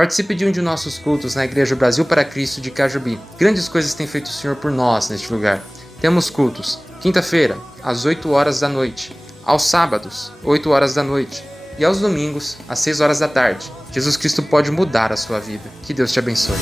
Participe de um de nossos cultos na Igreja Brasil para Cristo de Cajubi. Grandes coisas tem feito o Senhor por nós neste lugar. Temos cultos, quinta-feira, às 8 horas da noite, aos sábados, 8 horas da noite, e aos domingos, às 6 horas da tarde. Jesus Cristo pode mudar a sua vida. Que Deus te abençoe.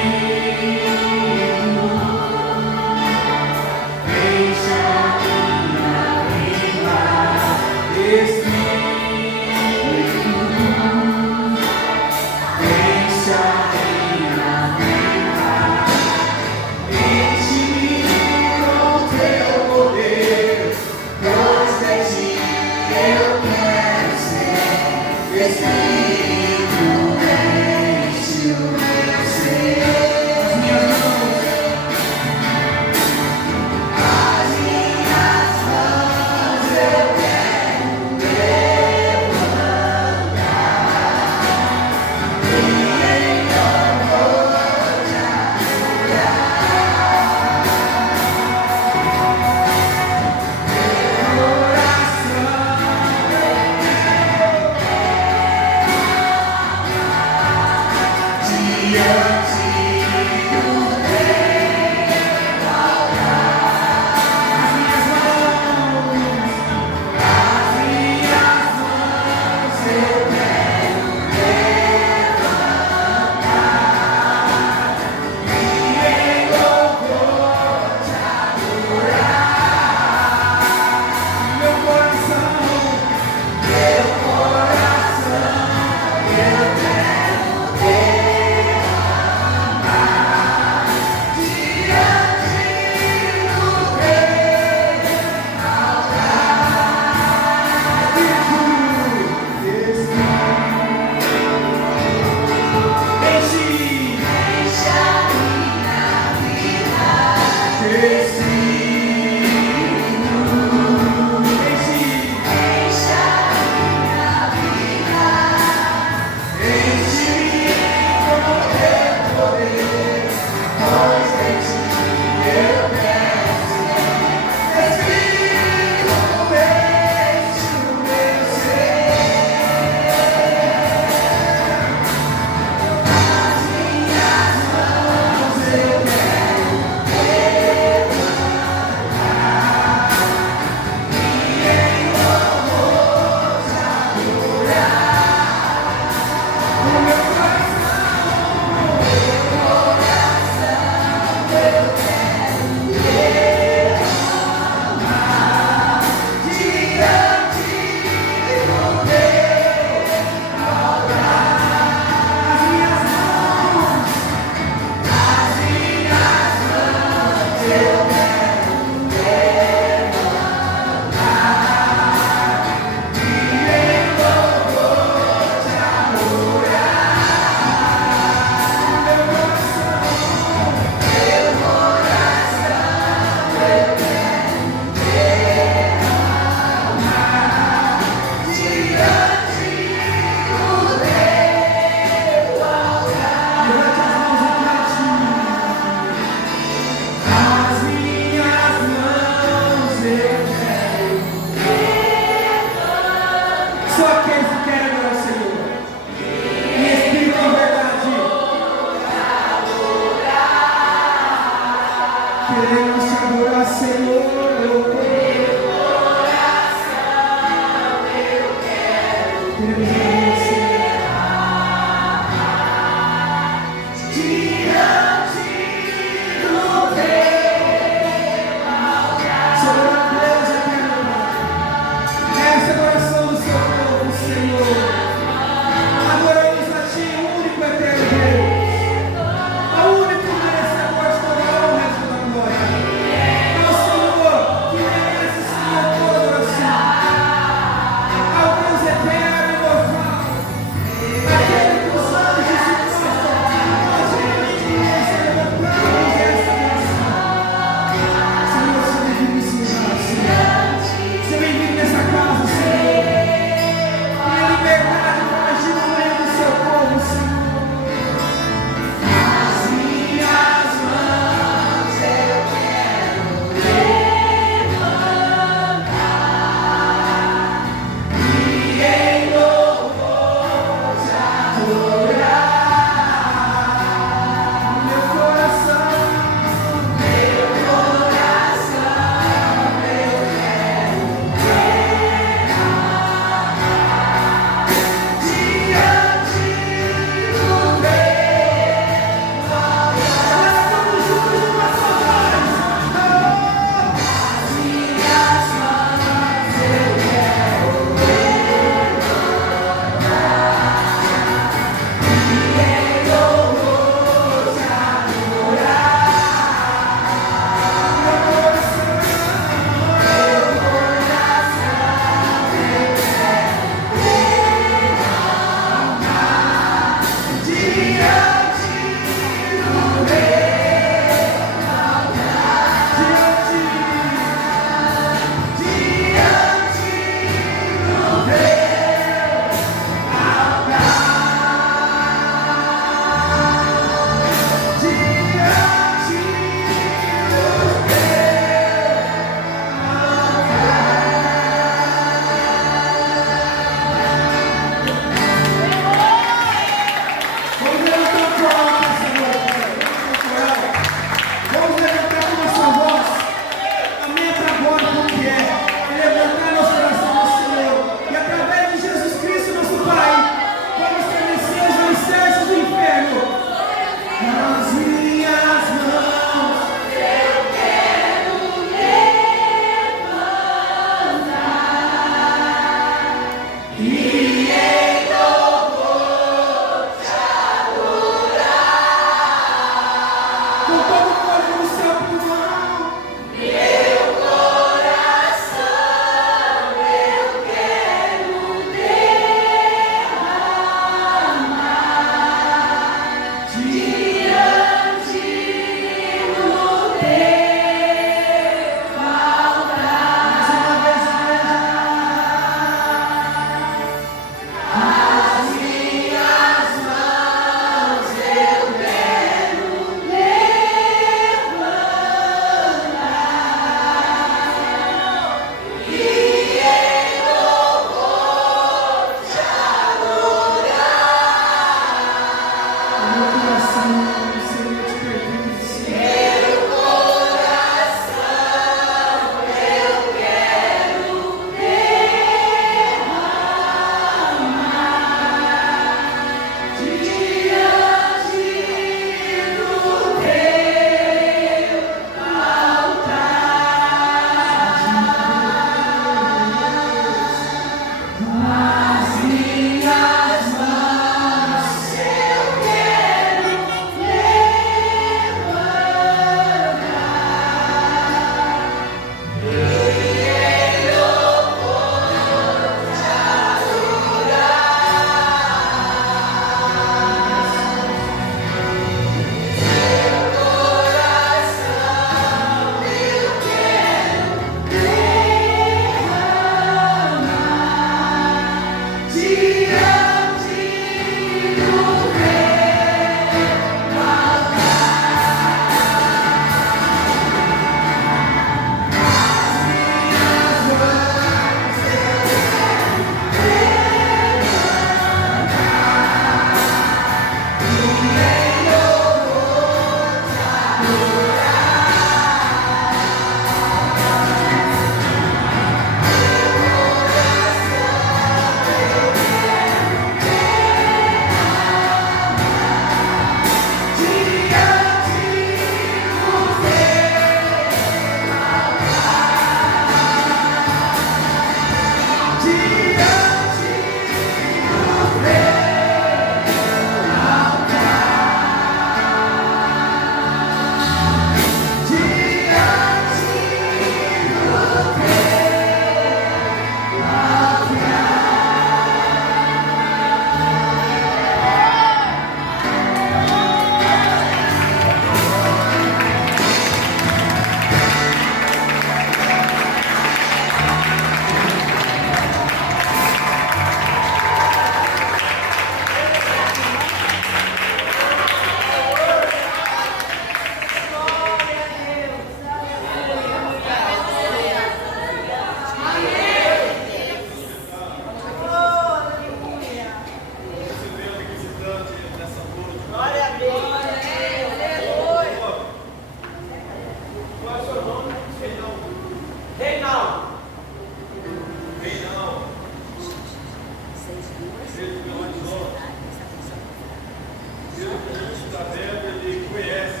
está dentro, ele conhece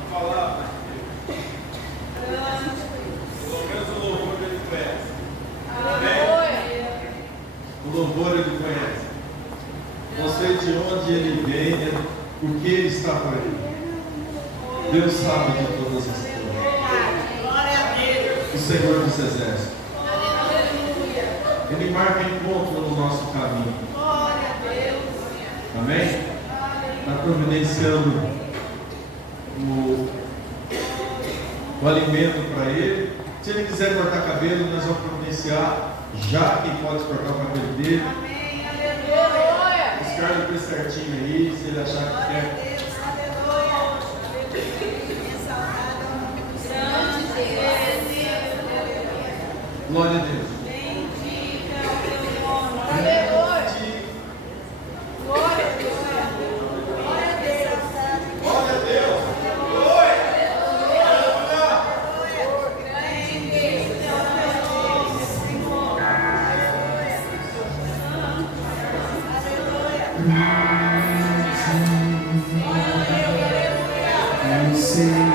a palavra. Pelo menos o louvor ele conhece. Amém? O louvor ele conhece. Não sei de onde ele vem, o que ele está por aí. Deus sabe de todas as coisas. O Senhor dos Exércitos. Ele marca encontro no nosso caminho. Amém? Está providenciando o alimento para ele. Se ele quiser cortar cabelo, nós vamos providenciar já quem pode cortar o cabelo dele. Os caras bem certinho aí, se ele achar que quer. Glória a Deus. Senhor,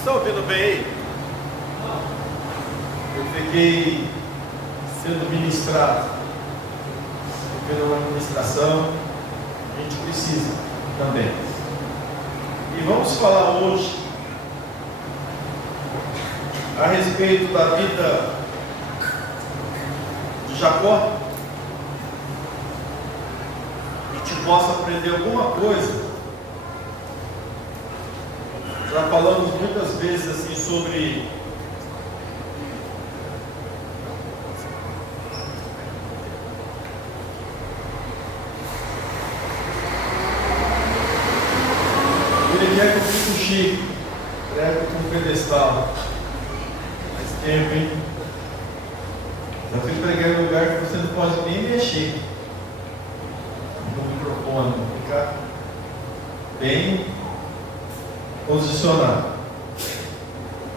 Estão ouvindo bem aí? Eu fiquei sendo ministrado pela administração, a gente precisa também. E vamos falar hoje a respeito da vida de Jacó, e te possa aprender alguma coisa. Já falamos muitas vezes assim sobre ele quer que eu fique com Chico, prego com o pedestal. Faz tempo, hein? Já fui pregar em um lugar que você não pode nem mexer no microfone, ficar bem posicionado.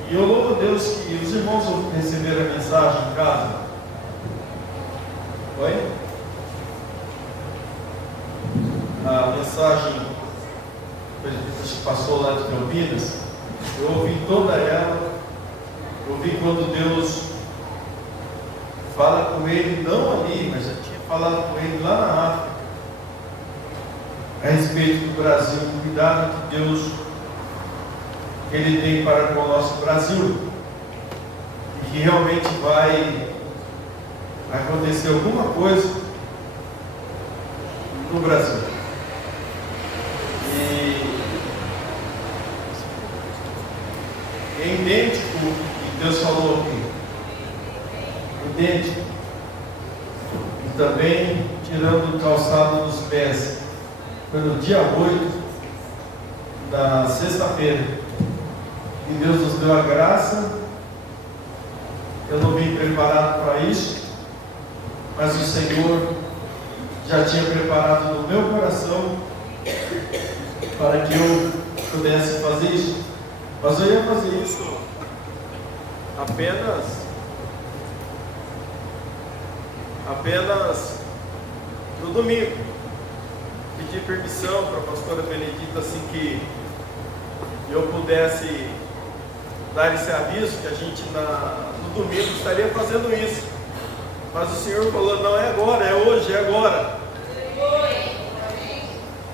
E eu louvo a Deus que os irmãos receberam a mensagem em casa. Oi? A mensagem que passou lá de Campinas, eu ouvi toda ela. Eu ouvi quando Deus fala com ele, não ali, mas já tinha falado com ele lá na África, a respeito do Brasil, o cuidado que Deus Ele tem para com o nosso Brasil, e que realmente vai acontecer alguma coisa no Brasil. E é idêntico que Deus falou aqui, idêntico, e também tirando o calçado dos pés, foi no dia 8 da sexta-feira. e Deus nos deu a graça. Eu não vim preparado para isso, mas o Senhor já tinha preparado no meu coração para que eu pudesse fazer isso. Mas eu ia fazer isso apenas no domingo. Pedi permissão para a pastora Benedita, assim que eu pudesse dar esse aviso, que a gente no domingo estaria fazendo isso. Mas o Senhor falou: não é agora, é hoje, é agora.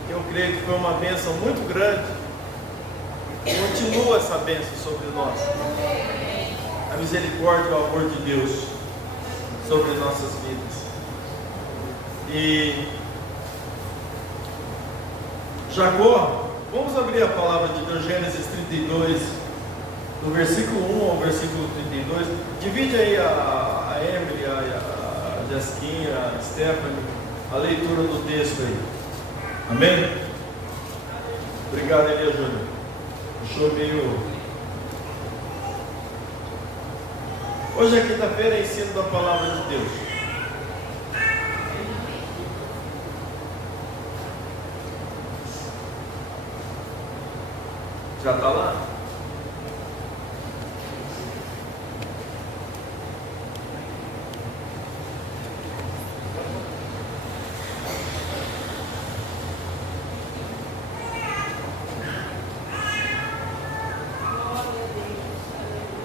Eu creio que foi uma bênção muito grande. Continua essa bênção sobre nós. A misericórdia e o amor de Deus sobre nossas vidas. E Jacó, vamos abrir a palavra de Deus, Gênesis 32, do versículo 1 ao versículo 32. Divide aí a Emily, a Jasquinha, a Stephanie, a leitura do texto aí. Amém? Obrigado, Elia Júnior. Deixou meio... Hoje é quinta-feira, é ensino da palavra de Deus. Já está lá?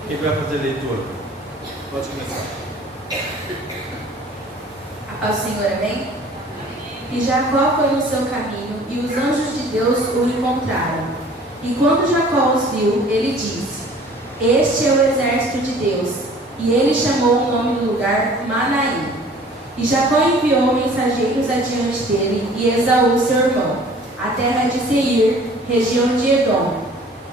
Quem vai fazer leitura? Pode começar. Ao Senhor, amém? E Jacó foi no seu caminho, e os anjos de Deus o encontraram. E quando Jacó os viu, ele disse: este é o exército de Deus. E ele chamou o nome do lugar Manaim. E Jacó enviou mensageiros adiante dele e Esaú seu irmão, à terra de Seir, região de Edom.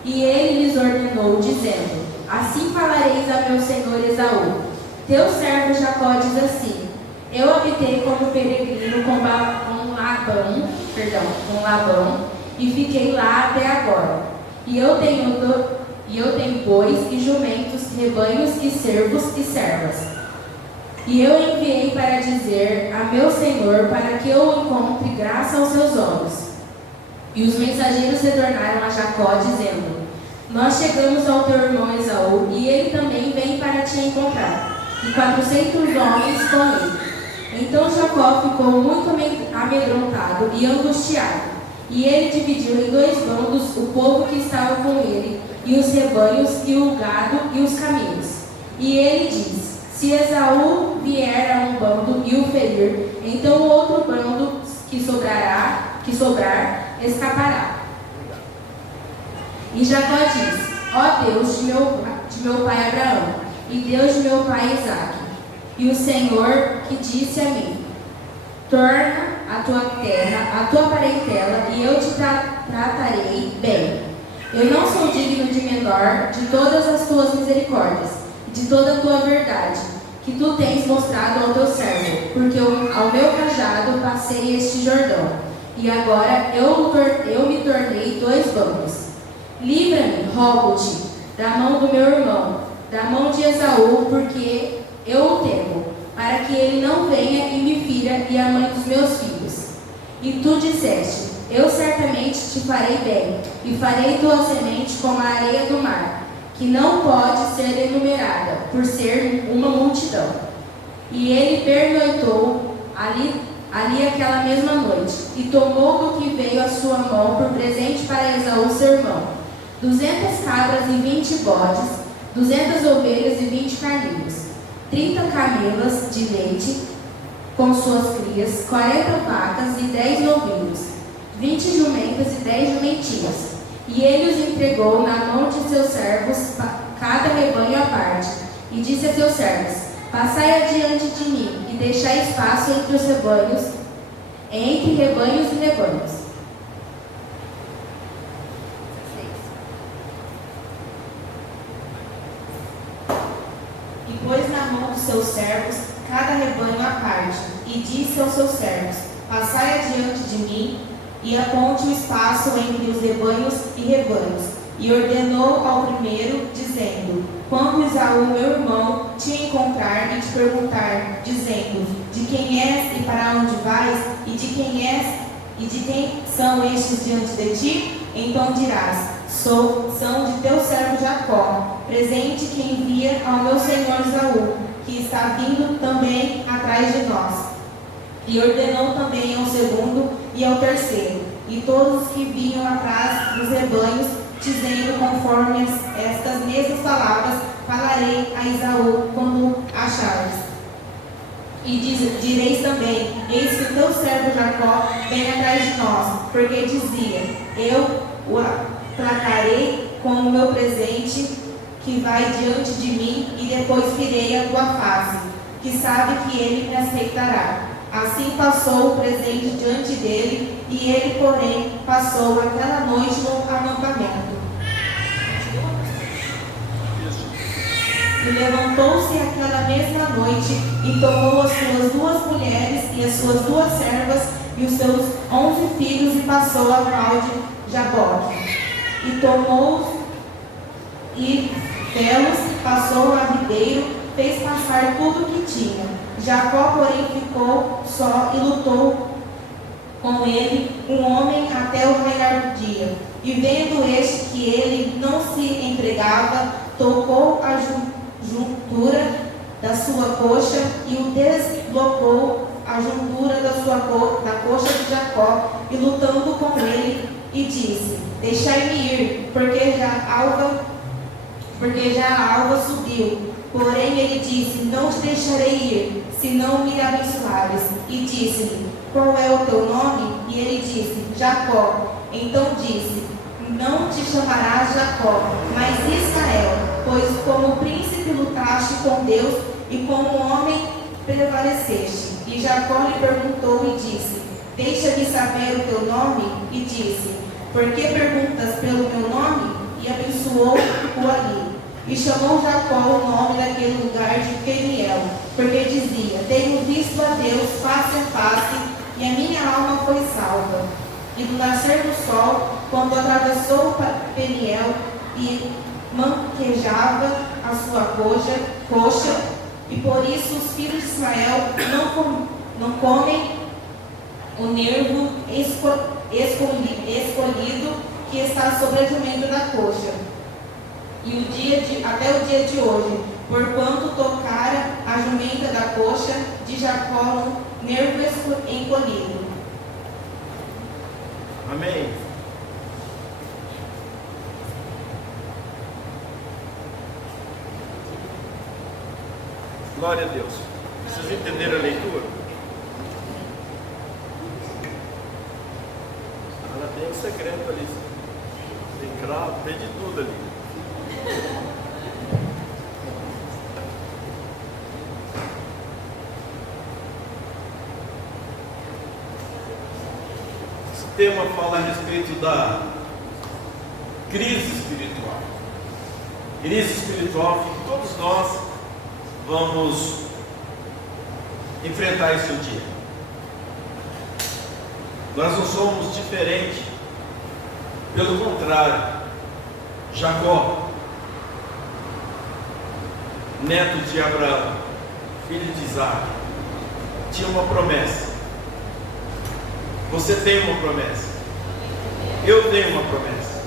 E ele lhes ordenou, dizendo: assim falareis a meu senhor Esaú: teu servo Jacó diz assim: eu habitei como peregrino com Labão, e fiquei lá até agora. E eu tenho bois e jumentos, rebanhos e servos e servas. E eu enviei para dizer a meu senhor, para que eu encontre graça aos seus olhos. E os mensageiros retornaram a Jacó, dizendo: nós chegamos ao teu irmão Esaú, e ele também vem para te encontrar, e 400 homens com ele. Então Jacó ficou muito amedrontado e angustiado, e ele dividiu em 2 bandos o povo que estava com ele, e os rebanhos, e o gado, e os caminhos. E ele disse: se Esaú vier a um bando e o ferir, então o outro bando que sobrar, escapará. E Jacó disse: ó Deus de meu pai Abraão, e Deus de meu pai Isaque, e o Senhor que disse a mim: torna a tua terra, a tua parentela, e eu te tratarei bem. Eu não sou digno de menor de todas as tuas misericórdias, de toda a tua verdade, que tu tens mostrado ao teu servo, porque ao meu cajado passei este Jordão, e agora eu me tornei 2 bandos. Livra-me, rogo-te, da mão do meu irmão, da mão de Esaú, porque eu o temo, para que ele não venha e me fira e a mãe dos meus filhos. E tu disseste: eu certamente te farei bem, e farei tua semente como a areia do mar, que não pode ser enumerada, por ser uma multidão. E ele pernoitou ali aquela mesma noite, e tomou do que veio à sua mão por presente para Esaú seu irmão: 200 cabras e 20 bodes, 200 ovelhas e 20 carneiros, 30 camelas de leite com suas crias, 40 vacas e 10 novilhos, 20 jumentas e 10 jumentinhas. E ele os entregou na mão de seus servos, cada rebanho à parte, e disse a seus servos: passai adiante de mim, e deixai espaço entre os rebanhos, entre rebanhos e rebanhos. E pôs na mão dos seus servos cada rebanho à parte, e disse aos seus servos: passai adiante de mim, e aponte o espaço entre os rebanhos e rebanhos, E ordenou ao primeiro, dizendo: quando Esaú, meu irmão, te encontrar e te perguntar, dizendo: de quem és e para onde vais, e de quem és e de quem são estes diante de ti? Então dirás: são de teu servo Jacó, presente que envia ao meu senhor Esaú, que está vindo também atrás de nós. E ordenou também ao segundo e ao terceiro, e todos os que vinham atrás dos rebanhos, dizendo conforme estas mesmas palavras, falarei a Esaú quando achares. E direis também: eis que o teu servo Jacó vem atrás de nós, porque dizia: eu o aplacarei com o meu presente que vai diante de mim, e depois virei a tua face, que sabe que ele me aceitará. Assim passou o presente diante dele, e ele, porém, passou aquela noite no acampamento. E levantou-se aquela mesma noite, e tomou as suas 2 mulheres e as suas 2 servas, e os seus 11 filhos, e passou a val de Jaboque. E tomou e delos passou a videiro, fez passar tudo o que tinha. Jacó, porém, ficou só e lutou com ele um homem até o raiar do dia. E vendo este que ele não se entregava, tocou a juntura da sua coxa e o deslocou a juntura da coxa de Jacó, e lutando com ele, e disse: deixai-me ir, porque já a alva subiu. Porém ele disse: não te deixarei ir, se não me abençoares. E disse-lhe: qual é o teu nome? E ele disse: Jacó. Então disse: não te chamarás Jacó, mas Israel, pois como príncipe lutaste com Deus, e como homem prevaleceste. E Jacó lhe perguntou e disse: deixa-me saber o teu nome. E disse: por que perguntas pelo meu nome? E abençoou-o ali. E chamou Jacó o nome daquele lugar de Peniel, porque dizia: tenho visto a Deus face a face, e a minha alma foi salva. E do nascer do sol, quando atravessou Peniel e manquejava a sua coxa, e por isso os filhos de Israel não comem o nervo escolhido que está sobre a jumenta da coxa. E até o dia de hoje, porquanto tocara a jumenta da coxa de Jacó no nervo encolhido. Amém. Glória a Deus. Vocês entenderam a leitura? Ela tem um segredo ali. Tem cravo, tem de tudo ali. Esse tema fala a respeito da crise espiritual. Crise espiritual que todos nós vamos enfrentar esse dia. Nós não somos diferentes. Pelo contrário, Jacó, neto de Abraão, filho de Isaac, tinha uma promessa. Você tem uma promessa. Eu tenho uma promessa.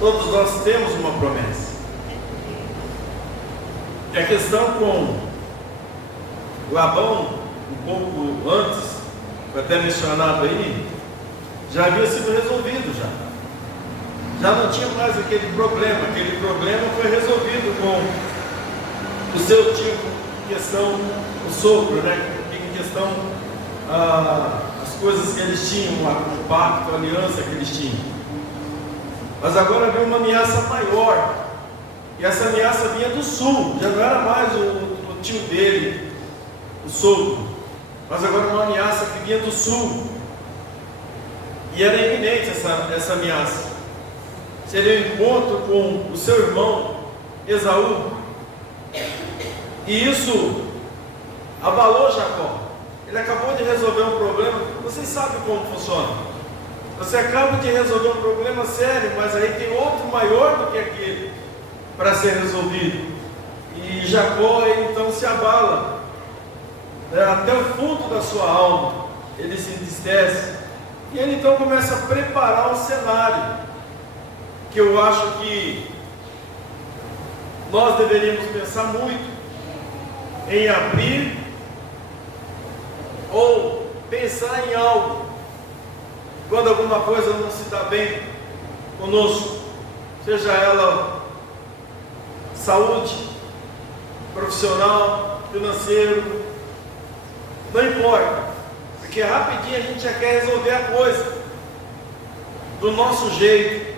Todos nós temos uma promessa. E a questão com Labão, um pouco antes, foi até mencionado aí, já havia sido resolvido já. Já não tinha mais aquele problema. Aquele problema foi resolvido com o seu tipo, em questão, o sogro, né? Em questão, as coisas que eles tinham, o pacto, a aliança que eles tinham. Mas agora veio uma ameaça maior. E essa ameaça vinha do sul. Já não era mais o tio dele, o sogro. Mas agora uma ameaça que vinha do sul. E era iminente essa ameaça. Seria um encontro com o seu irmão Esaú. E isso abalou Jacó. Ele acabou de resolver um problema. Vocês sabem como funciona. Você acaba de resolver um problema sério, mas aí tem outro maior do que aquele para ser resolvido. E Jacó, ele então se abala, até o fundo da sua alma, ele se entristece. E ele então começa a preparar um cenário, que eu acho que nós deveríamos pensar muito em abrir, ou pensar em algo, quando alguma coisa não se dá bem conosco, seja ela saúde, profissional, financeiro, não importa, porque rapidinho a gente já quer resolver a coisa, do nosso jeito,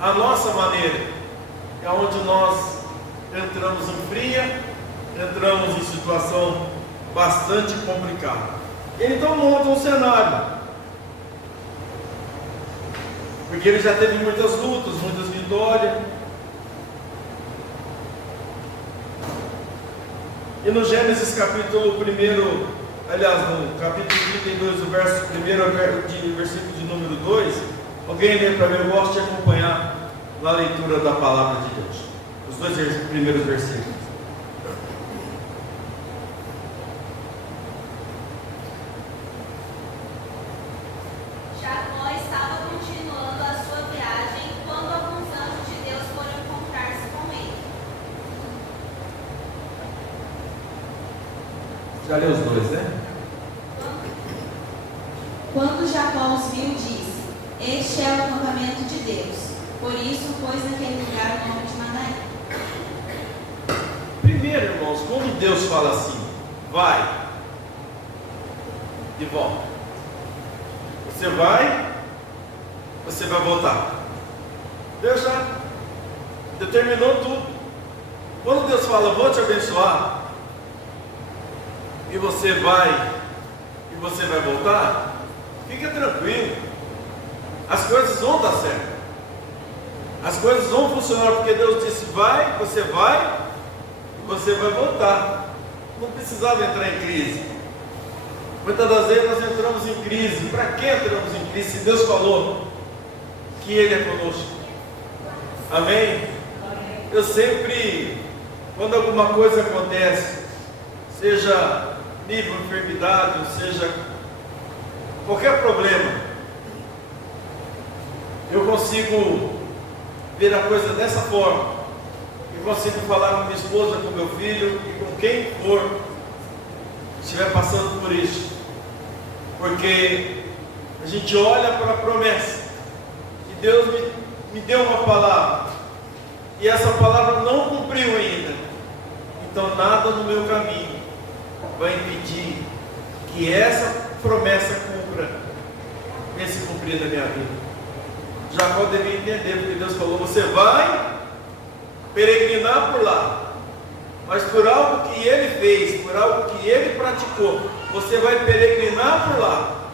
a nossa maneira, é onde nós entramos em fria, entramos em situação bastante complicada. Ele então monta um cenário, porque ele já teve muitas lutas, muitas vitórias. E no Gênesis capítulo 1, aliás, no capítulo 32, o verso 1, versículo de número 2, alguém lê para mim, eu gosto de acompanhar na leitura da palavra de Deus, os dois primeiros versículos. Jacó estava continuando a sua viagem quando alguns anjos de Deus foram encontrar-se com ele. Já leu os dois, né? Quando Jacó os viu, disse: Este é o acampamento de Deus. Por isso, pôs naquele lugar o nome de Manaim. Primeiro, irmãos, quando Deus fala assim, vai e volta, você vai voltar. Deus já determinou tudo. Quando Deus fala, vou te abençoar, e você vai voltar, fica tranquilo, as coisas vão dar certo, as coisas vão funcionar, porque Deus disse vai, e você vai voltar. Não precisava entrar em crise. Muitas das vezes nós entramos em crise. Para que entramos em crise se Deus falou que Ele é conosco? Amém? Eu sempre, quando alguma coisa acontece, seja nível de enfermidade, seja qualquer problema, eu consigo ver a coisa dessa forma. Eu consigo falar com minha esposa, com meu filho e com quem for estiver passando por isso, porque a gente olha para a promessa que Deus me deu uma palavra e essa palavra não cumpriu ainda, então nada no meu caminho vai impedir que essa promessa cumpra esse cumprir da minha vida. Jacó devia entender, porque Deus falou, você vai peregrinar por lá, mas por algo que ele fez, por algo que ele praticou, você vai peregrinar por lá,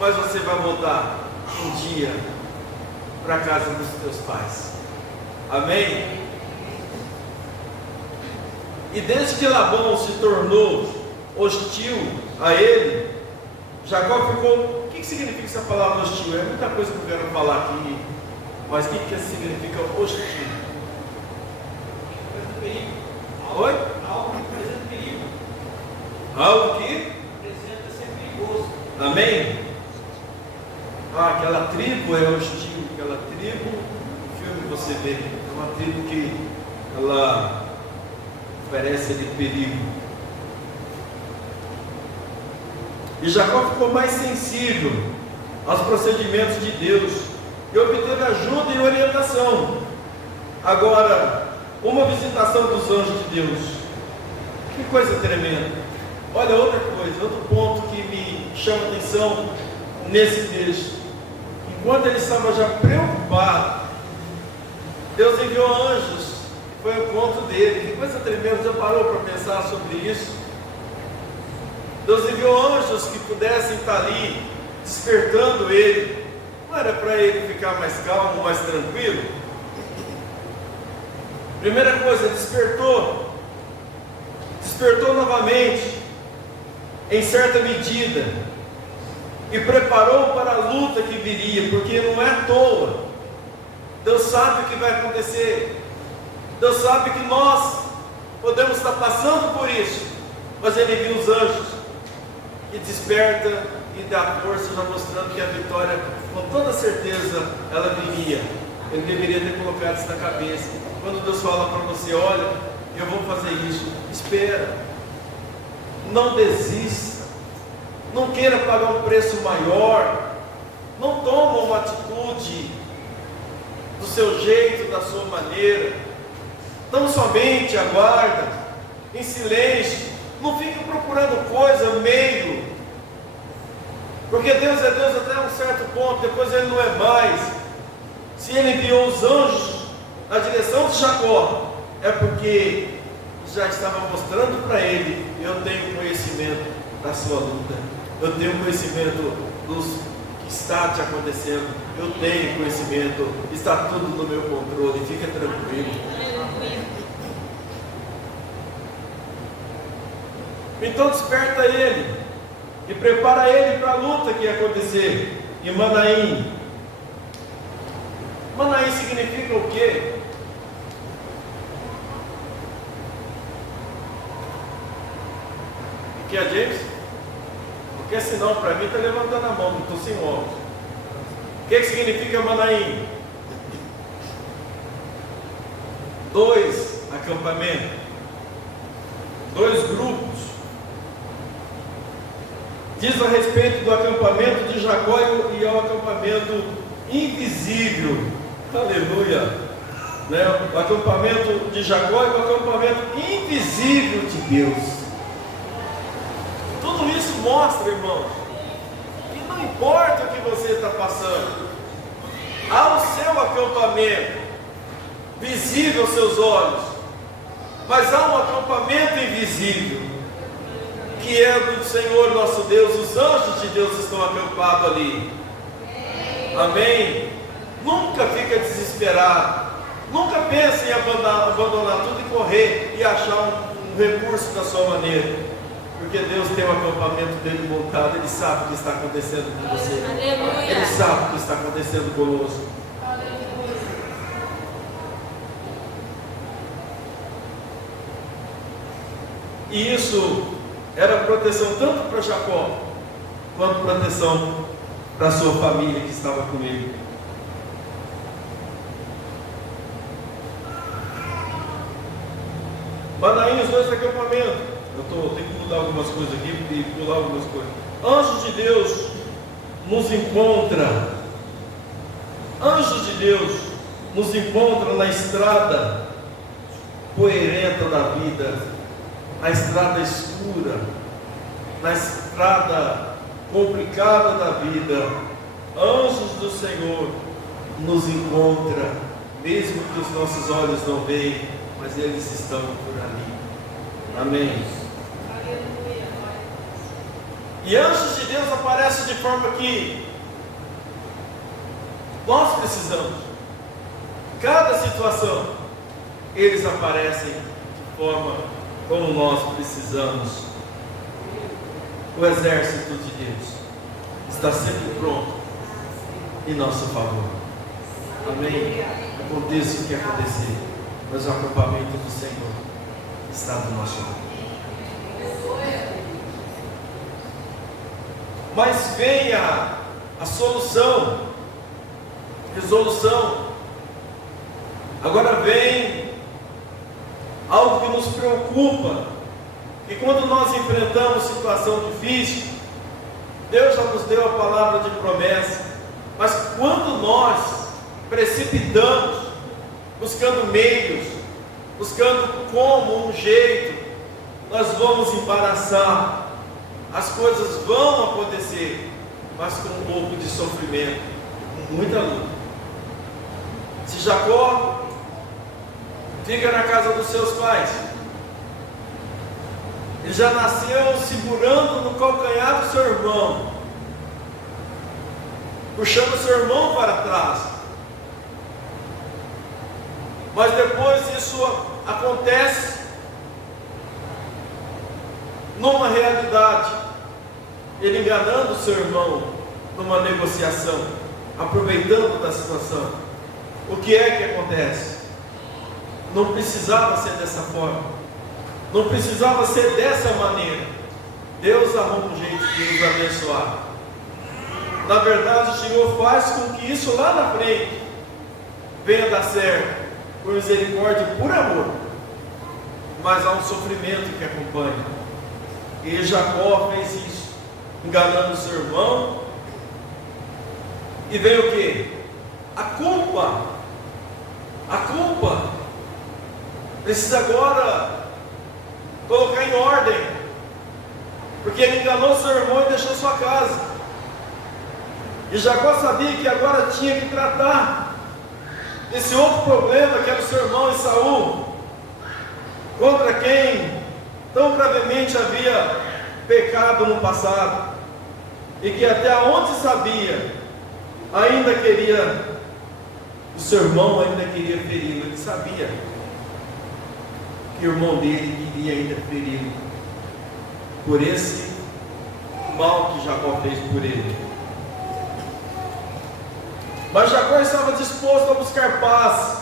mas você vai voltar um dia para a casa dos teus pais. Amém? E desde que Labão se tornou hostil a ele, Jacó ficou... O que significa essa palavra hostil? É muita coisa que eu quero falar aqui, mas o que significa hostil? Oi? Algo que representa perigo. Algo que Representa ser perigoso. Amém? Aquela tribo é hostil. Aquela tribo, no filme você vê, é uma tribo que ela oferece ali perigo. E Jacó ficou mais sensível aos procedimentos de Deus e obteve ajuda e orientação. Agora, uma visitação dos anjos de Deus, que coisa tremenda. Olha, outra coisa, outro ponto que me chama a atenção nesse texto. Enquanto ele estava já preocupado, Deus enviou anjos, foi ao encontro dele. Que coisa tremenda, já parou para pensar sobre isso? Deus enviou anjos que pudessem estar ali, despertando ele. Não era para ele ficar mais calmo, mais tranquilo? Primeira coisa, despertou novamente, em certa medida, e preparou para a luta que viria, porque não é à toa. Deus sabe o que vai acontecer. Deus sabe que nós podemos estar passando por isso, mas Ele envia os anjos que desperta e dá força, já mostrando que a vitória, com toda certeza, ela viria. Ele deveria ter colocado isso na cabeça. Quando Deus fala para você, olha, eu vou fazer isso, espera, não desista, não queira pagar um preço maior, não toma uma atitude do seu jeito, da sua maneira, tão somente aguarda, em silêncio, não fique procurando coisa, meio, porque Deus é Deus até um certo ponto, depois Ele não é mais. Se Ele enviou os anjos na direção de Jacó, é porque já estava mostrando para ele, eu tenho conhecimento da sua luta, eu tenho conhecimento dos que está te acontecendo, eu tenho conhecimento, está tudo no meu controle, fica tranquilo. Então desperta ele e prepara ele para a luta que ia acontecer em Manaim. Manaim significa o quê? O que é, James? Porque senão para mim está levantando a mão, não estou sem óculos. O que significa Manaim? 2 acampamentos, 2 grupos. Diz a respeito do acampamento de Jacó e ao acampamento invisível. Aleluia! Né? O acampamento de Jacó e o acampamento invisível de Deus. Tudo isso mostra, irmãos, que não importa o que você está passando, há o seu acampamento visível aos seus olhos, mas há um acampamento invisível, que é do Senhor nosso Deus. Os anjos de Deus estão acampados ali. Amém? Nunca fica desesperado, nunca pense em abandonar tudo e correr e achar um recurso da sua maneira, porque Deus tem o acampamento dele montado. Ele sabe o que está acontecendo com você. Aleluia. Ele sabe o que está acontecendo conosco. Aleluia. E isso era proteção tanto para Jacó, quanto proteção para a sua família que estava com ele. Manaim, os 2 acampamentos. Eu tenho que mudar algumas coisas aqui e pular algumas coisas. Anjos de Deus nos encontra. Anjos de Deus nos encontra na estrada poeirenta da vida, na estrada escura, na estrada complicada da vida. Anjos do Senhor nos encontra, mesmo que os nossos olhos não veem, mas eles estão por ali. Amém. E anjos de Deus aparecem de forma que nós precisamos. Cada situação, eles aparecem de forma como nós precisamos. O exército de Deus está sempre pronto em nosso favor. Amém? Aconteça o que acontecer, mas o acampamento do Senhor está do nosso lado. Mas venha a solução, resolução. Agora vem algo que nos preocupa, que quando nós enfrentamos situação difícil, Deus já nos deu a palavra de promessa, mas quando nós precipitamos, buscando meios, buscando como um jeito, nós vamos embaraçar. As coisas vão acontecer, mas com um pouco de sofrimento, com muita luta. Se Jacó fica na casa dos seus pais, ele já nasceu segurando no calcanhar do seu irmão, puxando o seu irmão para trás. Mas depois isso acontece numa realidade, ele enganando o seu irmão, numa negociação, aproveitando da situação. O que é que acontece? Não precisava ser dessa forma, não precisava ser dessa maneira. Deus arruma um jeito de nos abençoar. Na verdade, o Senhor faz com que isso lá na frente venha dar certo, por misericórdia e por amor. Mas há um sofrimento que acompanha. E Jacó fez isso, enganando seu irmão. E veio o que? A culpa. A culpa. Precisa agora colocar em ordem, porque ele enganou seu irmão e deixou sua casa. E Jacó sabia que agora tinha que tratar desse outro problema que era o seu irmão Esaú, contra quem tão gravemente havia pecado no passado, e que até onde sabia, ainda queria, o seu irmão ainda queria feri-lo. Ele sabia que o irmão dele queria ainda feri-lo, por esse mal que Jacó fez por ele. Mas Jacó estava disposto a buscar paz.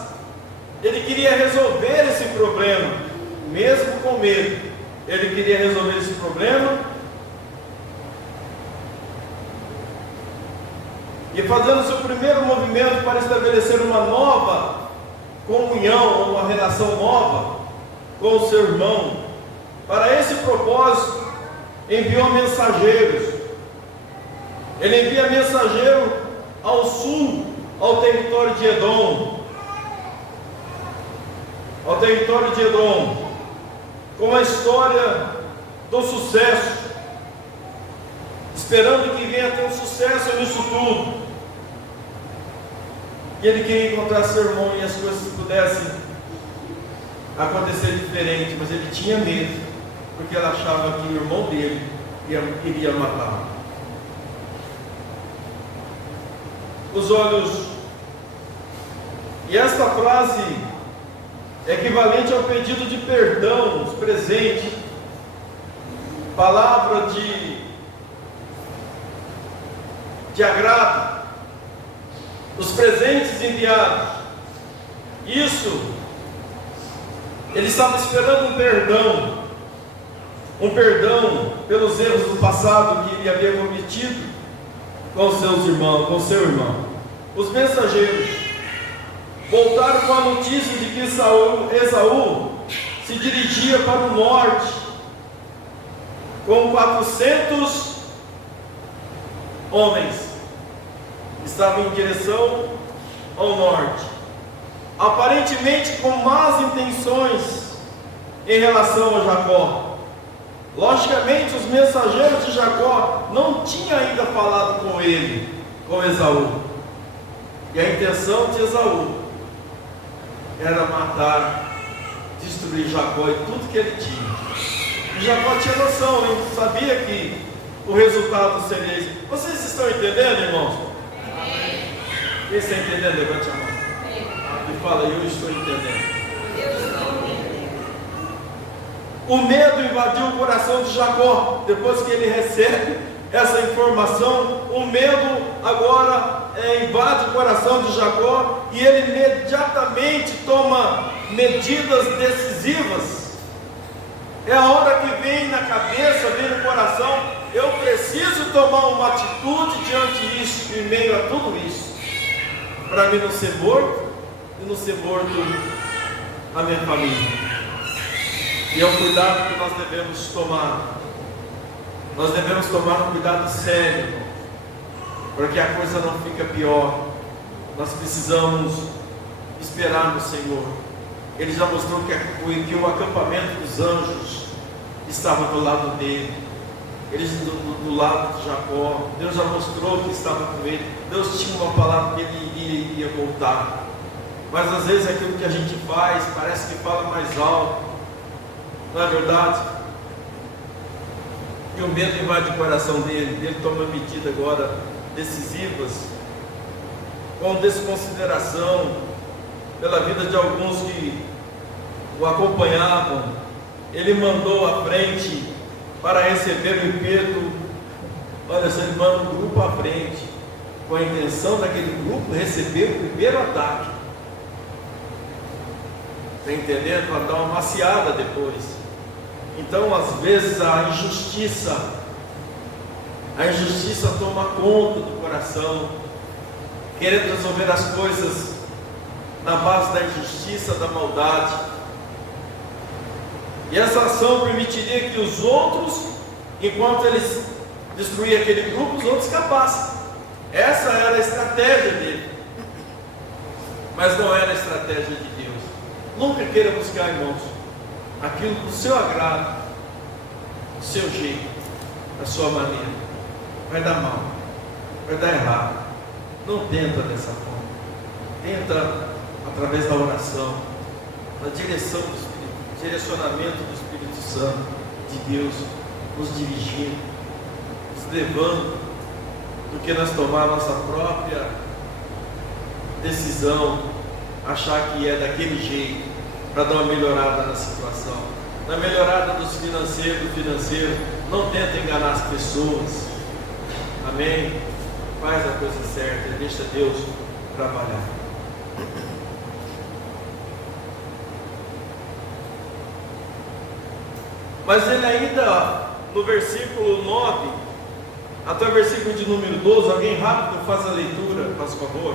Ele queria resolver esse problema, mesmo com medo. Ele queria resolver esse problema e fazendo seu primeiro movimento para estabelecer uma nova comunhão, uma relação nova com o seu irmão. Para esse propósito, enviou mensageiros. Ele envia mensageiro ao sul, ao território de Edom, com a história do sucesso, esperando que venha ter um sucesso nisso tudo. E ele queria encontrar seu irmão e as coisas pudessem acontecer diferente, mas ele tinha medo, porque ele achava que o irmão dele iria matá-lo. Os olhos. E esta frase é equivalente ao pedido de perdão, os presentes, palavra de agrado, os presentes enviados. Isso, ele estava esperando um perdão pelos erros do passado que ele havia cometido com seus irmãos, com seu irmão. Os mensageiros voltaram com a notícia de que Esaú se dirigia para o norte com 400 homens. Estavam em direção ao norte, aparentemente com más intenções em relação a Jacó. Logicamente, os mensageiros de Jacó não tinham ainda falado com ele, com Esaú. E a intenção de Esaú era matar, destruir Jacó e tudo que ele tinha. E Jacó tinha noção, ele sabia que o resultado seria isso. Vocês estão entendendo, irmãos? Quem está entendendo? Levante a mão e fala: eu estou entendendo. O medo invadiu o coração de Jacó. Depois que ele recebe essa informação, o medo agora invade o coração de Jacó, e ele imediatamente toma medidas decisivas. É a hora que vem na cabeça, vem no coração: eu preciso tomar uma atitude diante disso, em meio a tudo isso, para mim não ser morto e não ser morto a minha família. E é um cuidado que nós devemos tomar. Nós devemos tomar um cuidado sério, para que a coisa não fique pior. Nós precisamos esperar no Senhor. Ele já mostrou que o acampamento dos anjos estava do lado dele. Eles do lado de Jacó. Deus já mostrou que estava com ele. Deus tinha uma palavra que ele iria voltar. Mas às vezes aquilo que a gente faz parece que fala mais alto. Não é verdade? E o medo invade o coração dele. Ele toma medidas agora decisivas, com desconsideração pela vida de alguns que o acompanhavam. Ele mandou à frente para receber o impeto Olha, você manda um grupo à frente, com a intenção daquele grupo receber o primeiro ataque. Está entendendo? Para dar uma maciada depois. Então, às vezes, a injustiça toma conta do coração, querendo resolver as coisas na base da injustiça, da maldade. E essa ação permitiria que os outros, enquanto eles destruíam aquele grupo, os outros escapassem. Essa era a estratégia dele, mas não era a estratégia de Deus. Nunca queira buscar, irmãos, aquilo do seu agrado, do seu jeito, da sua maneira. Vai dar mal, vai dar errado. Não tenta dessa forma. Tenta através da oração, da direção do Espírito, direcionamento do Espírito Santo, de Deus, nos dirigindo, nos levando, do que nós tomar nossa própria decisão, achar que é daquele jeito, para dar uma melhorada na situação. Na melhorada do financeiro, não tenta enganar as pessoas. Amém? Faz a coisa certa e deixa Deus trabalhar. Mas ele ainda, no versículo 9, até o versículo de número 12, alguém rápido faz a leitura, faz favor.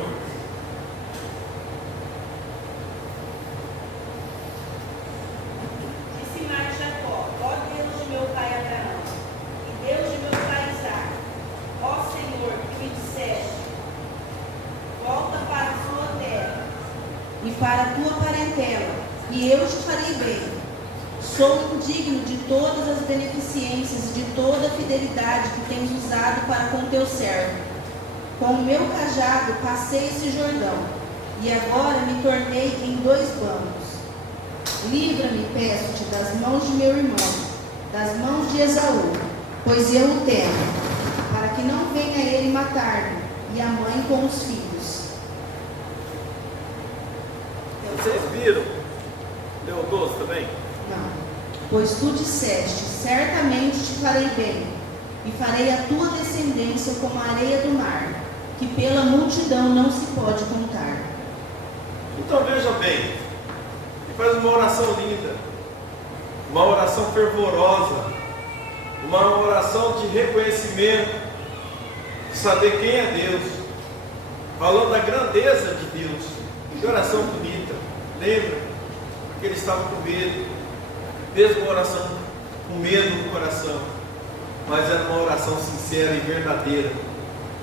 Disse mais Jacó: ó Deus de meu pai Abraão, e Deus de meu pai Isaque, ó Senhor, que me disseste: volta para a sua terra e para a tua parentela, e eu te farei bem. Sou indigno de todas as beneficências e de toda a fidelidade que tens usado para com teu servo. Com o meu cajado passei esse Jordão, e agora me tornei em 2 bandos. Livra-me, peço-te, das mãos de meu irmão, das mãos de Esaú, pois eu o temo, para que não venha ele matar-me, e a mãe com os filhos. Vocês viram? Deu 12 também? Não. Pois tu disseste: certamente te farei bem, e farei a tua descendência como a areia do mar, que pela multidão não se pode contar. Então veja bem, ele faz uma oração linda, uma oração fervorosa, uma oração de reconhecimento, de saber quem é Deus, falando da grandeza de Deus. Que oração bonita. Lembra? Porque ele estava com medo. Fez uma oração com medo no coração, mas era uma oração sincera e verdadeira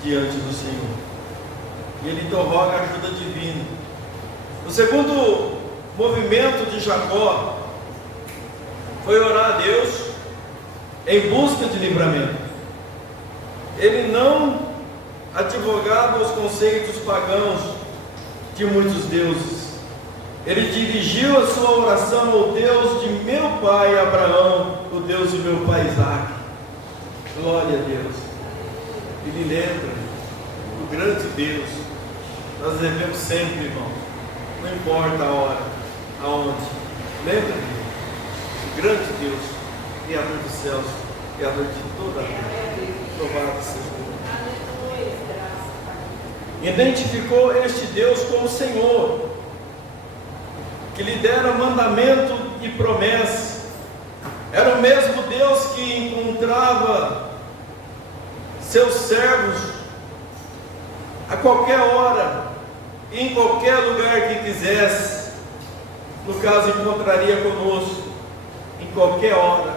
diante do Senhor. E ele então roga a ajuda divina. O segundo movimento de Jacó foi orar a Deus em busca de livramento. Ele não advogava os conceitos pagãos de muitos deuses. Ele dirigiu a sua oração ao Deus de meu pai Abraão, o Deus de meu pai Isaque. Glória a Deus. Ele lembra do grande Deus. Nós devemos sempre, irmão, não importa a hora, aonde. Lembra dele, o grande Deus, Criador dos céus, Criador de toda a terra. Louvado seja Deus. Identificou este Deus como Senhor, que lhe dera mandamento e promessa. Era o mesmo Deus que encontrava seus servos a qualquer hora, em qualquer lugar que quisesse. No caso, encontraria conosco em qualquer hora,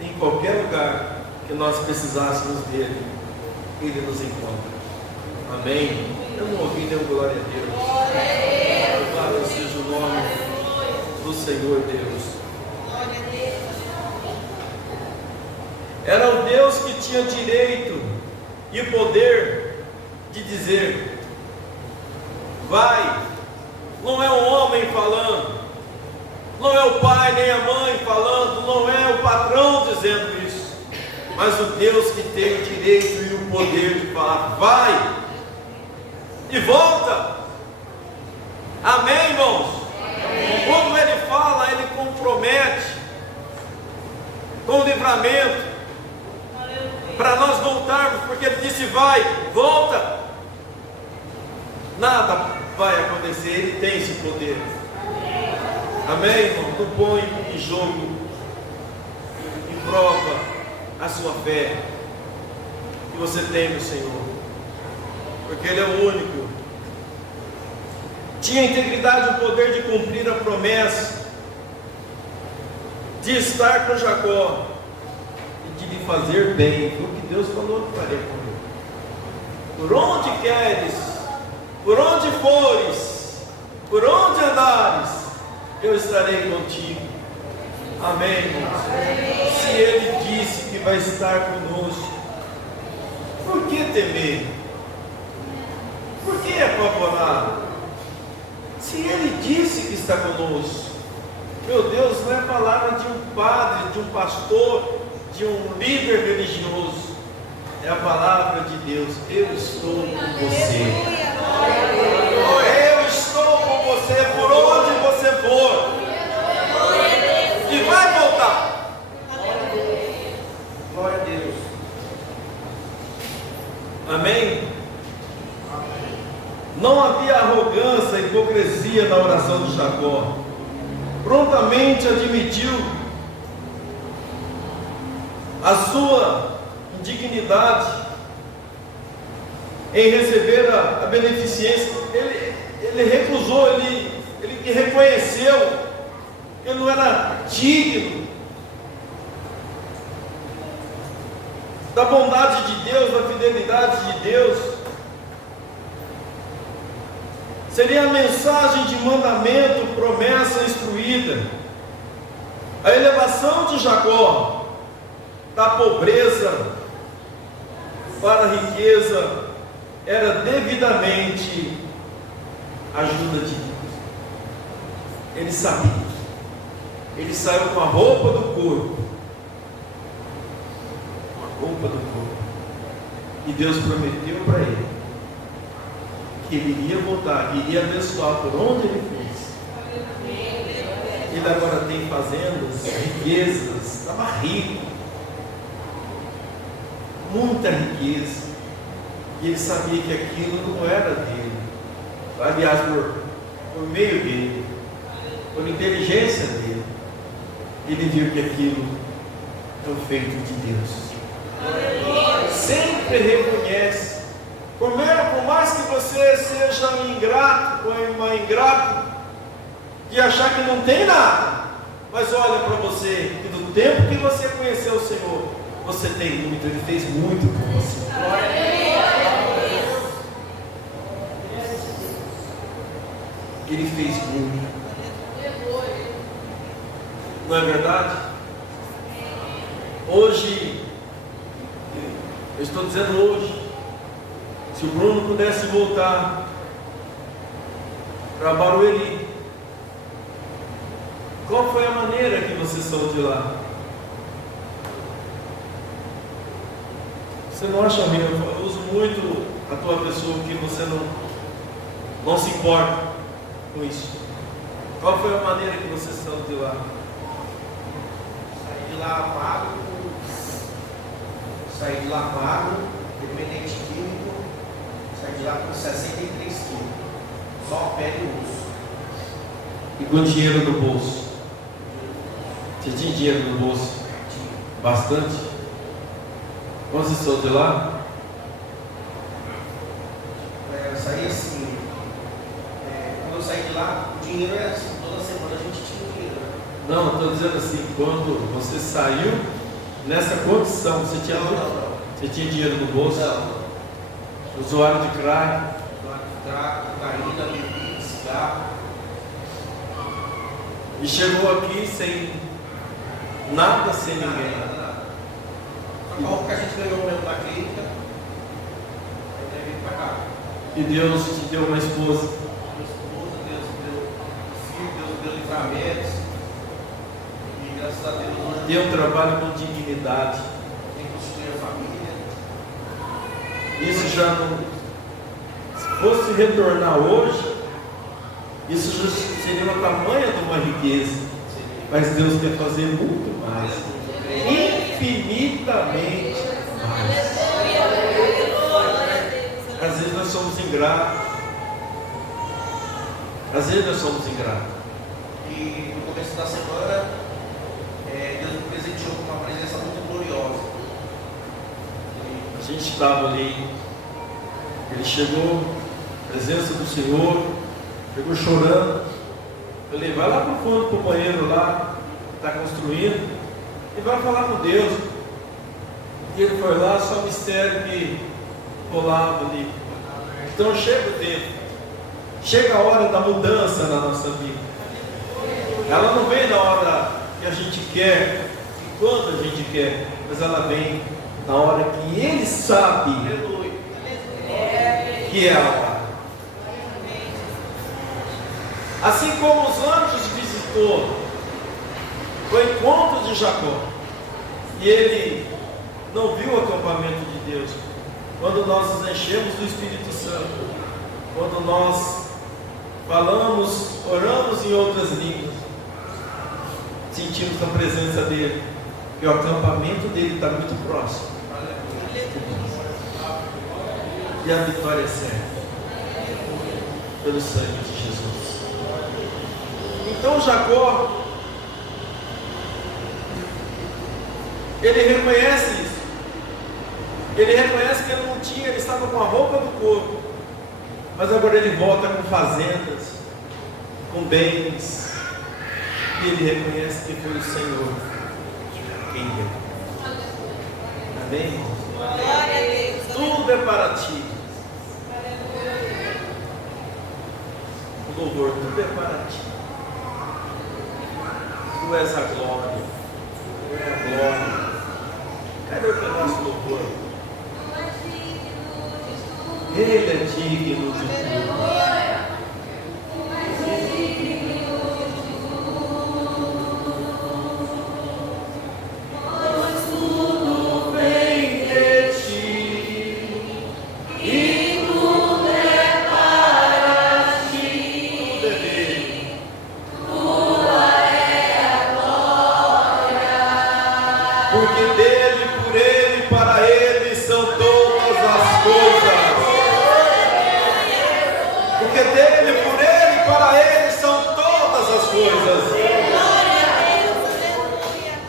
em qualquer lugar que nós precisássemos dele. Ele nos encontra. Amém? Eu não ouvi nenhum glória a Deus. Louvado seja o nome do Senhor Deus. Era o Deus que tinha direito e poder de dizer: vai. Não é um homem falando, não é o pai nem a mãe falando, não é o patrão dizendo isso, mas o Deus que tem o direito e o poder de falar: vai e volta. Amém, irmãos? Amém. Quando ele fala, ele compromete com o livramento. para nós voltarmos, porque Ele disse: vai, volta. Nada vai acontecer, Ele tem esse poder. Amém, irmão? Não põe em jogo, em prova a sua fé que você tem no Senhor, porque Ele é o único. Tinha integridade e o poder de cumprir a promessa, de estar com Jacó e de lhe fazer bem. Foi o que Deus falou que faria com ele. Por onde queres, por onde fores, por onde andares, eu estarei contigo. Amém, irmãos? Se Ele disse que vai estar conosco, por que temer? Por que apavorar? Se Ele disse que está conosco, meu Deus, não é palavra de um padre, de um pastor, de um líder religioso, é a palavra de Deus. Eu estou com você. Eu estou com você por onde você for. E vai voltar. Glória a Deus. Amém? Não havia arrogância e hipocrisia na oração de Jacó. Prontamente admitiu a sua indignidade em receber a beneficência. Ele recusou, ele reconheceu que ele não era digno da bondade de Deus, da fidelidade de Deus. Seria a mensagem de mandamento, promessa instruída. A elevação de Jacó da pobreza para a riqueza era devidamente ajuda de Deus. Ele sabia. Ele saiu com a roupa do corpo. Com a roupa do corpo. E Deus prometeu para ele que ele iria voltar, iria abençoar por onde ele fosse. Ele agora tem fazendas, riquezas, estava rico, muita riqueza, e ele sabia que aquilo não era dele, aliás, por meio dele, por inteligência dele, ele viu que aquilo foi feito de Deus. Sempre reconhece. Por mais que você seja um ingrato, ou uma ingrata, de achar que não tem nada, mas olha para você, que do tempo que você conheceu o Senhor, você tem muito, Ele fez muito por você. Ele fez muito. Não é verdade? Hoje, eu estou dizendo hoje, se o Bruno pudesse voltar para Barueri, qual foi a maneira que você saiu de lá? Você não acha ruim? Eu uso muito a tua pessoa que você não se importa com isso. Qual foi a maneira que você saiu de lá? Saí de lá magro, dependente químico, saí de lá com 63 quilos, só pele e osso. E com dinheiro no bolso? Você tinha dinheiro no bolso? Bastante? Quando você saiu de lá? Eu saí assim, quando eu saí de lá, o dinheiro era assim, toda semana a gente tinha dinheiro. Não, estou dizendo assim, quando você saiu, nessa condição, você tinha, Você tinha dinheiro no bolso? Não. Usuário de crack? Cocaína, bebida, cigarro. E chegou aqui sem nada, sem ninguém. Nada. Só que a gente ganhou mesmo da clínica, eu levei para cá. E Deus te deu uma esposa. Minha esposa, Deus deu filho, Deus deu livramentos. E graças a Deus hoje Deu um trabalho com dignidade. tem que construir a família. Isso já não. Se fosse retornar hoje, isso já seria uma tamanha de uma riqueza. Mas Deus quer fazer muito mais. Infinitamente mais. Às vezes nós somos ingratos. Às vezes nós somos ingratos. E no começo da semana, Deus me presenteou com uma presença muito gloriosa. A gente estava ali, ele chegou, presença do Senhor, chegou chorando. Eu falei, vai lá para o fundo, para o banheiro lá, está construindo, e vai falar com Deus. E ele foi lá, só mistério que rolava ali. Então chega o tempo, chega a hora da mudança na nossa vida. Ela não vem na hora que a gente quer, e quando a gente quer, mas ela vem na hora que Ele sabe que é a hora. Assim como os anjos visitou o encontro de Jacó, e ele não viu o acampamento de Deus. Quando nós nos enchemos do Espírito Santo, quando nós falamos, oramos em outras línguas, sentimos a presença dele, e o acampamento dele está muito próximo. E a vitória é certa, pelo sangue de Jesus. Então Jacó, ele reconhece isso. Ele reconhece que ele não tinha, ele estava com a roupa do corpo, mas agora ele volta com fazendas, com bens, e ele reconhece que foi o Senhor quem deu. Amém? Glória a Deus. Tudo é para ti. O louvor, tudo é para ti. Tu és a glória. Tu és a glória. Cadê o nosso louvor? Ele é digno de tudo.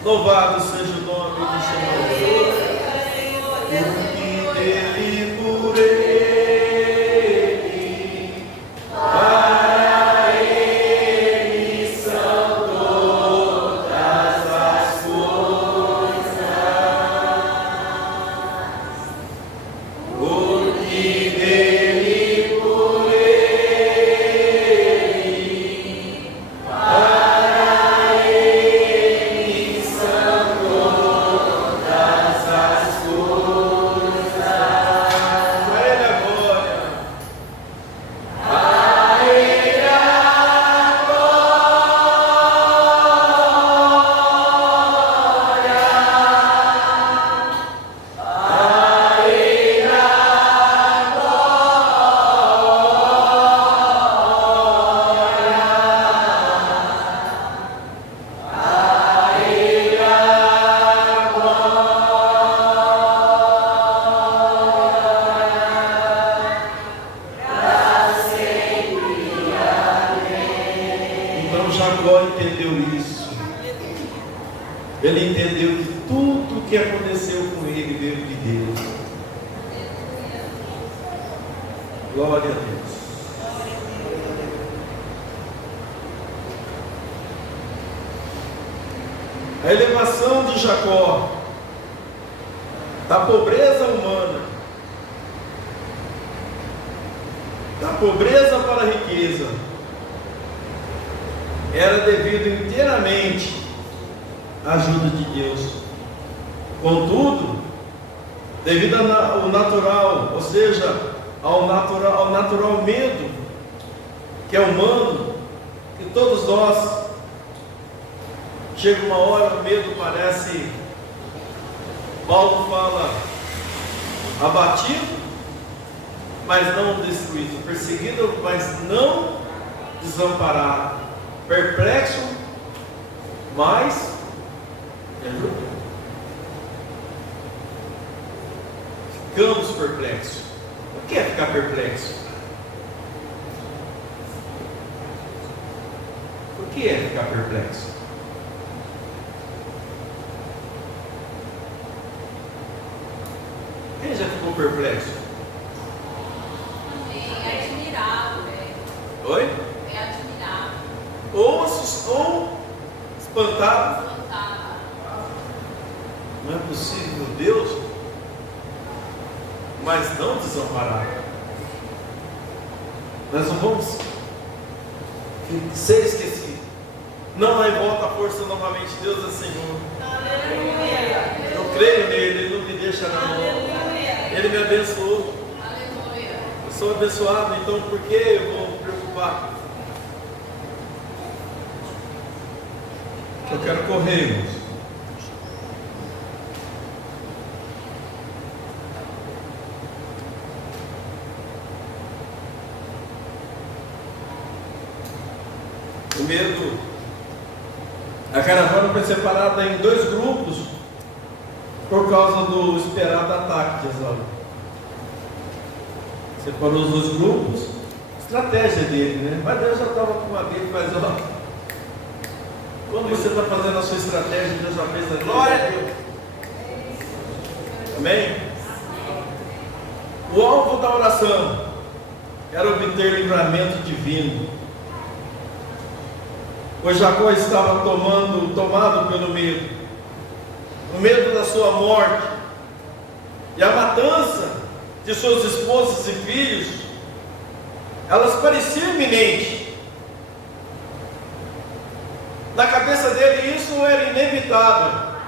Louvado seja o nome do Senhor. Porque dele, por ele, para ele são todas as coisas. Porque dele, por ele, para ele são todas as coisas. A Ele a glória. A Ele a glória. A Ele a Então Jacó entendeu isso. Ele entendeu que tudo o que aconteceu com ele veio de Deus. Glória a Deus. A elevação de Jacó da pobreza humana, da pobreza para a riqueza, era devido inteiramente à ajuda de Deus. Contudo, devido ao natural, ou seja, ao natural medo que é humano, que todos nós, chega uma hora, o medo parece, Paulo fala, abatido, mas não destruído, perseguido, mas não desamparado, perplexo, mas ficamos perplexos. O que é ficar perplexo? O que é ficar perplexo? Quem já ficou perplexo? É admirável, né? Oi? É admirável. Ou espantado. Fantástico. Não é possível, meu Deus, mas não desamparado. Nós não vamos ser esquecidos. Não aí volta a força novamente. Deus é Senhor. Aleluia. Eu creio nele, Ele não me deixa na mão. Ele me abençoou. Aleluia. Eu sou abençoado, então por que eu vou me preocupar? Eu quero correr, irmãos. O medo. A caravana foi separada em 2 grupos por causa do esperado ataque de Esaú. Separou os 2 grupos, estratégia dele, né? Mas Deus já estava com a dele, mas ó, quando você está fazendo a sua estratégia, Deus já fez a dele. Glória a Deus. Amém? O alvo da oração era obter livramento divino. Pois Jacó estava tomado pelo medo, o medo da sua morte e a matança de suas esposas e filhos, elas pareciam iminentes. Na cabeça dele isso era inevitável.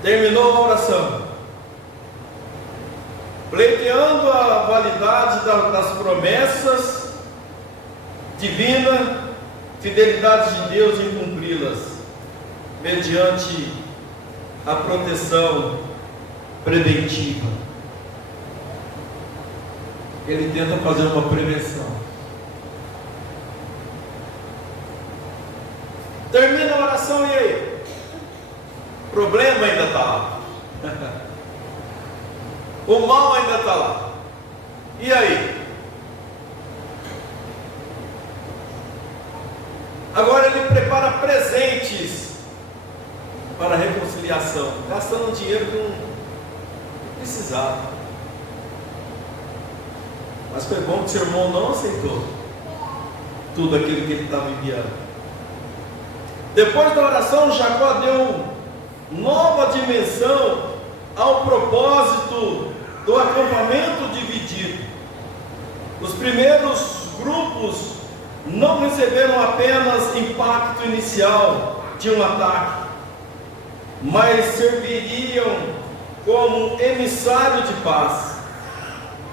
Terminou a oração, pleiteando a validade das promessas divina, fidelidade de Deus em cumpri-las, mediante a proteção preventiva. Ele tenta fazer uma prevenção. Termina a oração e aí? O problema ainda está lá. O mal ainda está lá. E aí? Agora ele prepara presentes para a reconciliação, gastando dinheiro que não precisava. Mas foi bom que seu irmão não aceitou tudo aquilo que ele estava enviando. Depois da oração, Jacó deu nova dimensão ao propósito do acampamento dividido. Os primeiros grupos não receberam apenas impacto inicial de um ataque, mas serviriam como emissário de paz,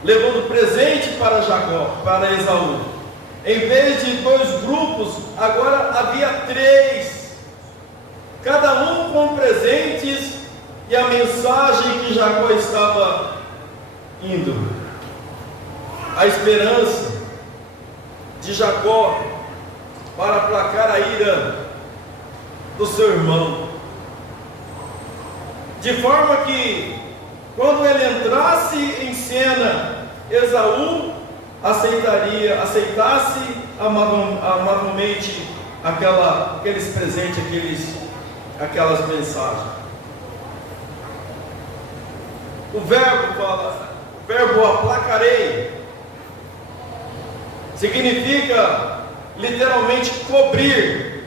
levando presente para Jacó, para Esaú. Em vez de 2 grupos, agora havia 3, cada um com presentes e a mensagem que Jacó estava indo. A esperança de Jacó para aplacar a ira do seu irmão, de forma que quando ele entrasse em cena, Esaú aceitasse amavelmente aqueles presentes, aquelas mensagens. O verbo aplacarei significa literalmente cobrir,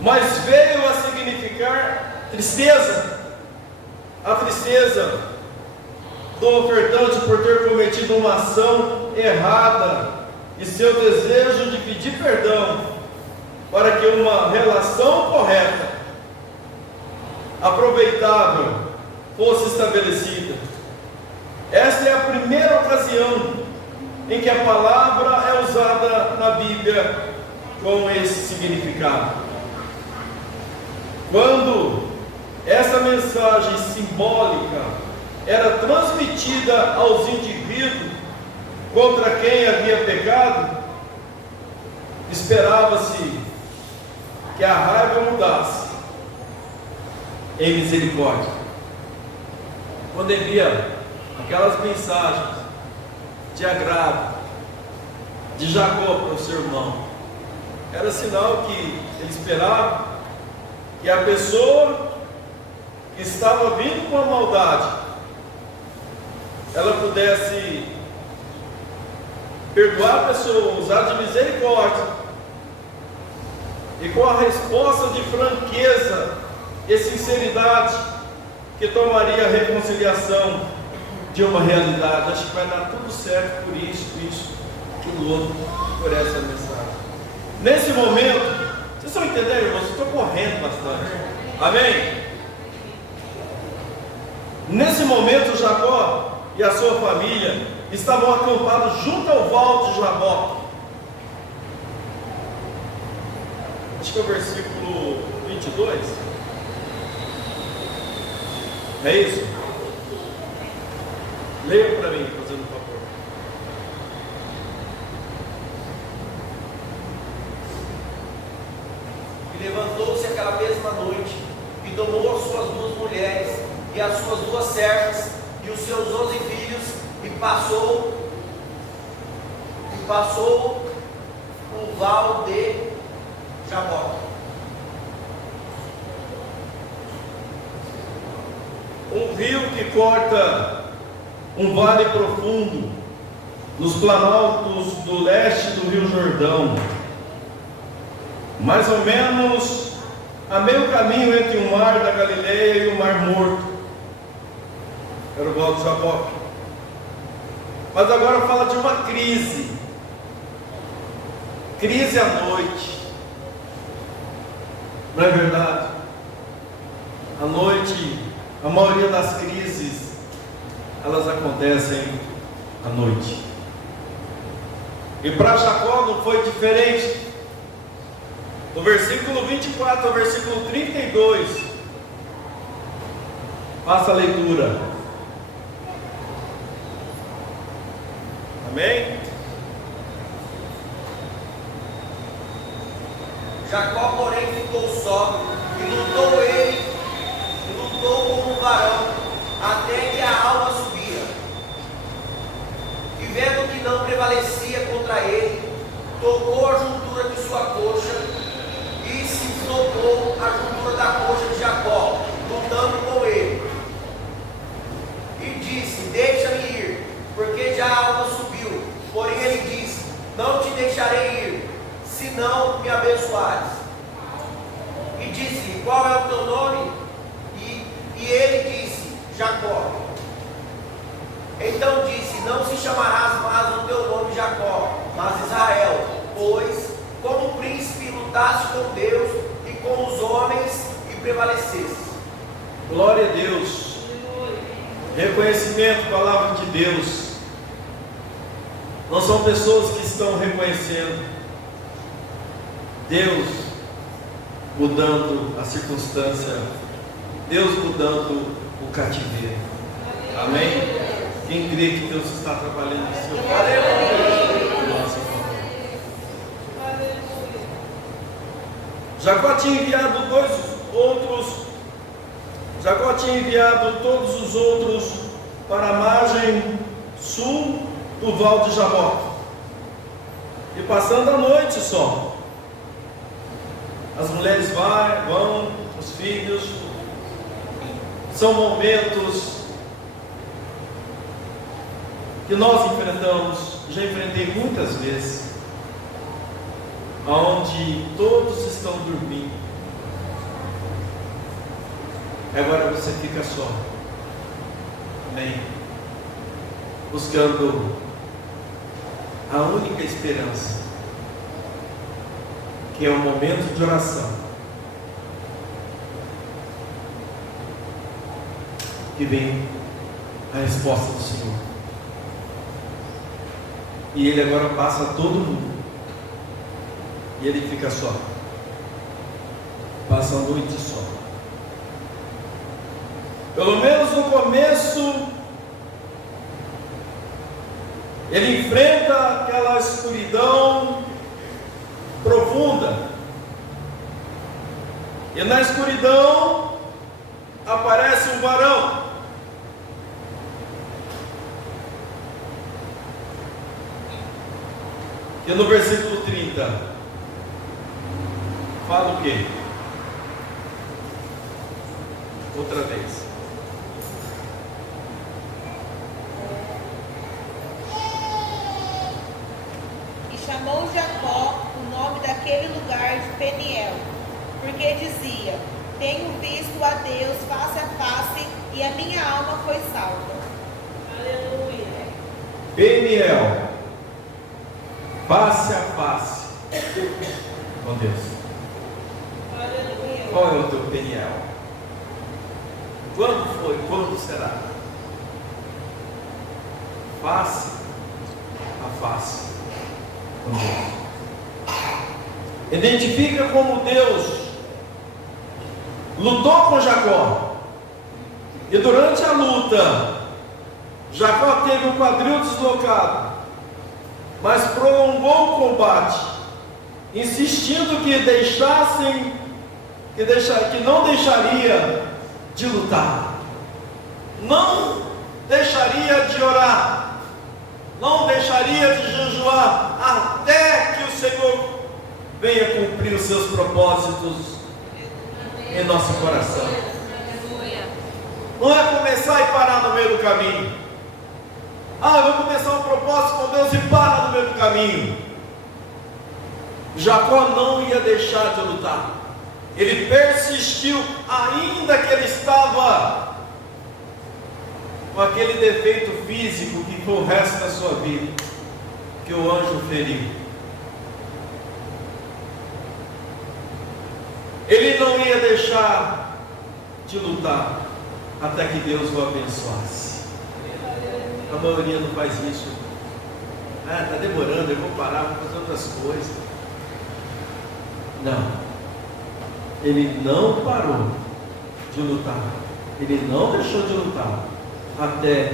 mas veio a significar tristeza, a tristeza do ofertante por ter cometido uma ação errada e seu desejo de pedir perdão para que uma relação correta, aproveitável, fosse estabelecida. Esta é a primeira ocasião em que a palavra é usada na Bíblia com esse significado. Quando essa mensagem simbólica era transmitida aos indivíduos contra quem havia pecado, esperava-se que a raiva mudasse em misericórdia. Quando envia aquelas mensagens de agrado de Jacó para o seu irmão, era sinal que ele esperava que a pessoa que estava vindo com a maldade, ela pudesse perdoar a pessoa, usar de misericórdia, e com a resposta de franqueza e sinceridade, que tomaria a reconciliação de uma realidade. Acho que vai dar tudo certo por isso, aquilo outro, por essa mensagem. Nesse momento, vocês estão entendendo, irmãos? Eu estou correndo bastante. Amém? Nesse momento, Jacó e a sua família estavam acampados junto ao val de Jaboque. Acho que é o versículo 22. É isso? Leia para mim, fazendo um favor. E levantou-se aquela mesma noite, e tomou as suas 2 mulheres, e as suas 2 servas, e os seus 11 filhos, e passou o val de Jaboque. Um rio que corta um vale profundo nos planaltos do leste do Rio Jordão, mais ou menos a meio caminho entre o mar da Galileia e o Mar Morto. Era o val de Jaboque. Mas agora fala de uma crise à noite. Não é verdade? À noite, a maioria das crises, elas acontecem à noite. E para Jacó não foi diferente. Do versículo 24 ao versículo 32, faça a leitura. Amém? Jacó, porém, ficou só, e lutou como um varão, até que a alma subia. E vendo que não prevalecia contra ele, tocou a juntura de sua coxa, e se deslocou a juntura da coxa de Jacó, lutando com ele. E disse: deixa-me ir, porque já a alma subiu. Porém ele disse: não te deixarei ir, se não me abençoares. E disse: qual é o teu nome? E ele disse: Jacó. Então disse: não se chamarás mais o teu nome Jacó, mas Israel, pois como príncipe lutaste com Deus e com os homens e prevaleceste. Glória a Deus. Reconhecimento, palavra de Deus. Não são pessoas que estão reconhecendo Deus mudando a circunstância, Deus mudando o cativeiro. Amém? Quem crê que Deus está trabalhando em seu nosso favor. Jacó tinha enviado todos os outros para a margem sul do val de Jaboque, e passando a noite só. As mulheres vão, os filhos. São momentos que nós enfrentamos, já enfrentei muitas vezes, onde todos estão dormindo, agora você fica só. Amém? Buscando a única esperança, que é o momento de oração, que vem a resposta do Senhor. E Ele agora passa a todo mundo, e Ele fica só, passa a noite só. Pelo menos no começo, ele enfrenta aquela escuridão profunda, e na escuridão aparece um varão. E no versículo 30, fala o quê? Outra vez. E chamou Jacó o nome daquele lugar de Peniel, porque dizia: tenho visto a Deus face a face e a minha alma foi salva. Aleluia. Peniel, face a face com Deus. Aleluia. Qual é o teu Peniel? Quando foi? Quando será? Face a face com Deus. Identifica como Deus lutou com Jacó. E durante a luta, Jacó teve o quadril deslocado, mas prolongou o combate, insistindo que não deixaria de lutar, não deixaria de orar, não deixaria de jejuar, até que o Senhor venha cumprir os seus propósitos em nosso coração. Não é começar e parar no meio do caminho. Eu vou começar um propósito com Deus e para no meio do caminho. Jacó não ia deixar de lutar. Ele persistiu, ainda que ele estava com aquele defeito físico que foi o resto da sua vida, que o anjo feriu. Ele não ia deixar de lutar até que Deus o abençoasse. A maioria não faz isso. Está demorando, eu vou parar, vou fazer outras coisas. Não. Ele não parou de lutar. Ele não deixou de lutar até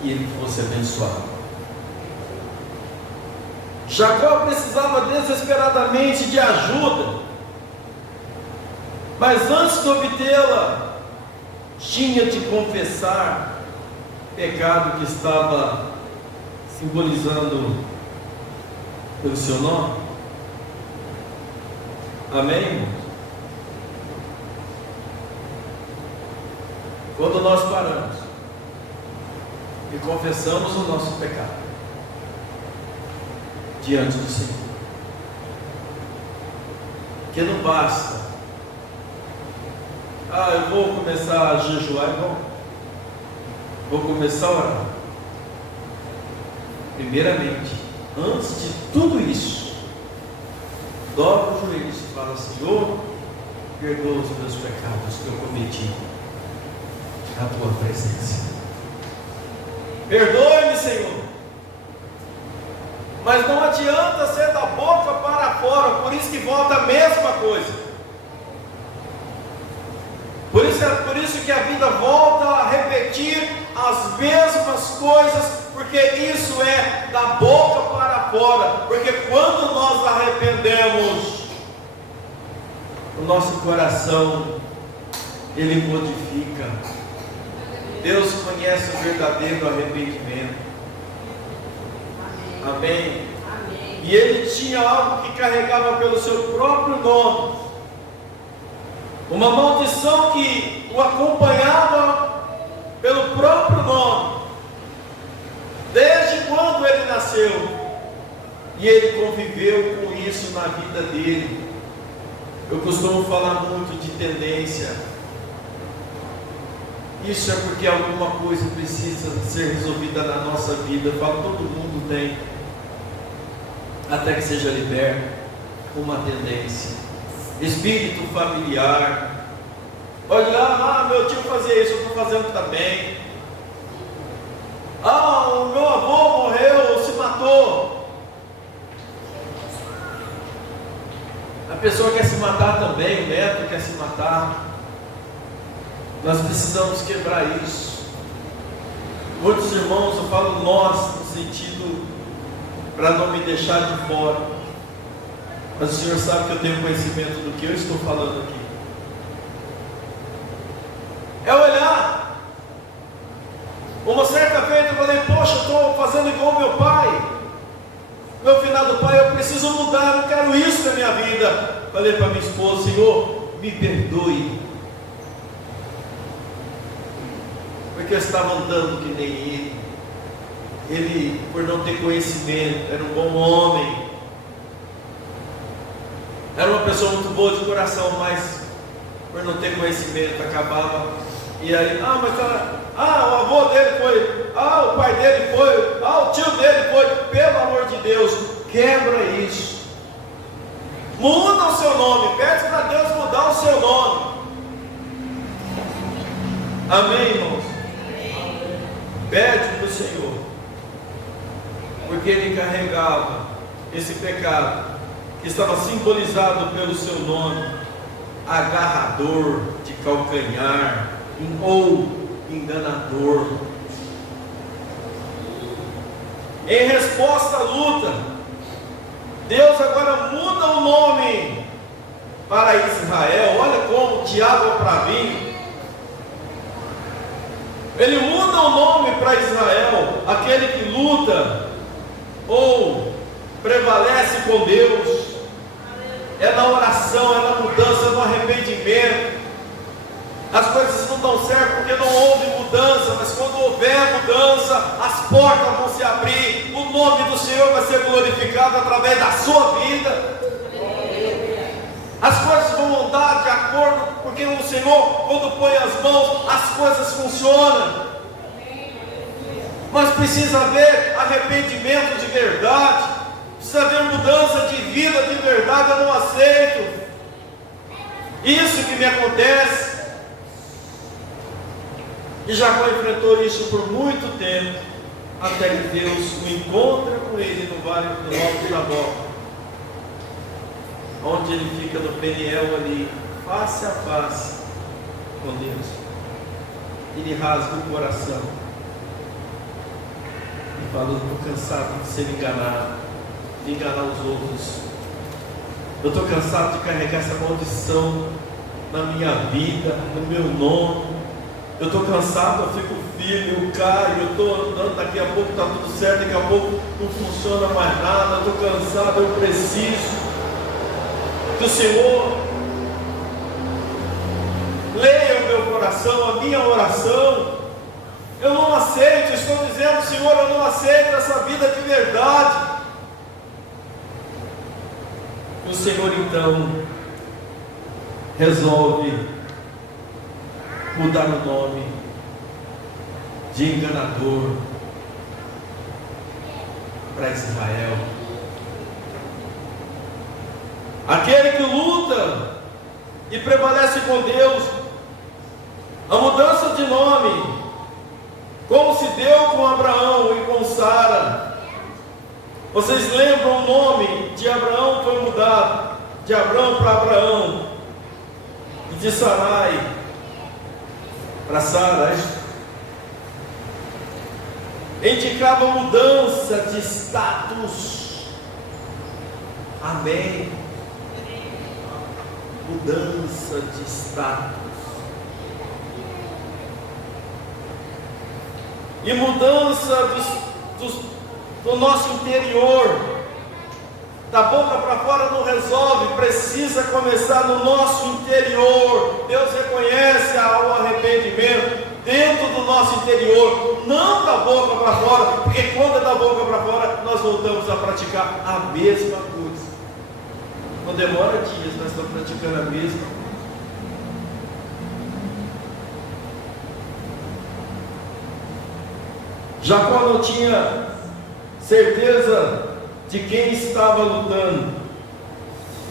que ele fosse abençoado. Jacó precisava desesperadamente de ajuda, mas antes de obtê-la, tinha de confessar o pecado que estava simbolizando pelo seu nome. Amém, irmãos? Quando nós paramos e confessamos o nosso pecado diante do Senhor, que não basta, eu vou começar a jejuar, vou começar a orar. Primeiramente, antes de tudo isso, dobra os joelhos e fala: Senhor, perdoa os meus pecados que eu cometi na tua presença. Perdoe-me, Senhor. Mas não adianta ser da boca para fora, por isso que volta a mesma coisa. Por isso que a vida volta a repetir as mesmas coisas, porque isso é da boca para fora. Porque quando nós arrependemos, o nosso coração, ele modifica. Deus conhece o verdadeiro arrependimento. Amém? Amém. E ele tinha algo que carregava pelo seu próprio nome, uma maldição que o acompanhava pelo próprio nome, desde quando ele nasceu, e ele conviveu com isso na vida dele. Eu costumo falar muito de tendência. Isso é porque alguma coisa precisa ser resolvida na nossa vida. Eu falo, todo mundo tem, até que seja liberto, uma tendência. Espírito familiar. Olha lá, meu tio fazia isso, eu estou fazendo também. O meu avô morreu, se matou. A pessoa quer se matar também, o neto quer se matar. Nós precisamos quebrar isso. Muitos irmãos, eu falo nós, no sentido para não me deixar de fora, mas o Senhor sabe que eu tenho conhecimento do que eu estou falando aqui. fazendo igual meu pai. Meu finado pai, eu preciso mudar, eu não quero isso na minha vida. Falei para minha esposa: Senhor, me perdoe, porque eu estava andando que nem ele. Ele, por não ter conhecimento, era um bom homem, era uma pessoa muito boa de coração, mas por não ter conhecimento acabava. E aí, o avô dele foi, o pai dele foi, o tio dele foi. Pelo amor de Deus, quebra isso. Muda o seu nome, pede para Deus mudar o seu nome. Amém, irmãos? Pede para o Senhor, porque ele carregava esse pecado que estava simbolizado pelo seu nome, agarrador de calcanhar ou enganador. Em resposta à luta, Deus agora muda o nome para Israel. Olha como Tiago é para mim. Ele muda o nome para Israel, aquele que luta ou prevalece com Deus. É na oração, é na mudança, é no arrependimento. As coisas não dão certo porque não houve mudança, mas quando houver mudança, as portas vão se abrir, o nome do Senhor vai ser glorificado através da sua vida. As coisas vão andar de acordo, porque o Senhor, quando põe as mãos, as coisas funcionam. Mas precisa haver arrependimento de verdade, precisa haver mudança de vida de verdade. Eu não aceito isso que me acontece. E Jacó enfrentou isso por muito tempo, até que Deus o encontra com ele no vale do Alto de Jaboque, onde ele fica no Peniel ali, face a face com Deus. Ele rasga o coração e fala: eu estou cansado de ser enganado, de enganar os outros. Eu estou cansado de carregar essa maldição na minha vida, no meu nome. Eu estou cansado, eu fico firme, eu caio, eu estou andando, daqui a pouco está tudo certo, daqui a pouco não funciona mais nada. Eu estou cansado, eu preciso que o Senhor leia o meu coração, a minha oração. Eu não aceito, estou dizendo: Senhor, eu não aceito essa vida de verdade. E o Senhor então resolve mudar o nome de enganador para Israel. Aquele que luta e prevalece com Deus. A mudança de nome, como se deu com Abraão e com Sara. Vocês lembram o nome de Abraão foi mudado, de Abrão para Abraão, e de Sarai para Sara. Indicava mudança de status. Amém. Mudança de status. E mudança do nosso interior. Da boca para fora não resolve, precisa começar no nosso interior. Deus reconhece o arrependimento dentro do nosso interior, não da boca para fora, porque quando é da boca para fora, nós voltamos a praticar a mesma coisa. Não demora dias, nós estamos praticando a mesma coisa. Jacó não tinha certeza de quem estava lutando,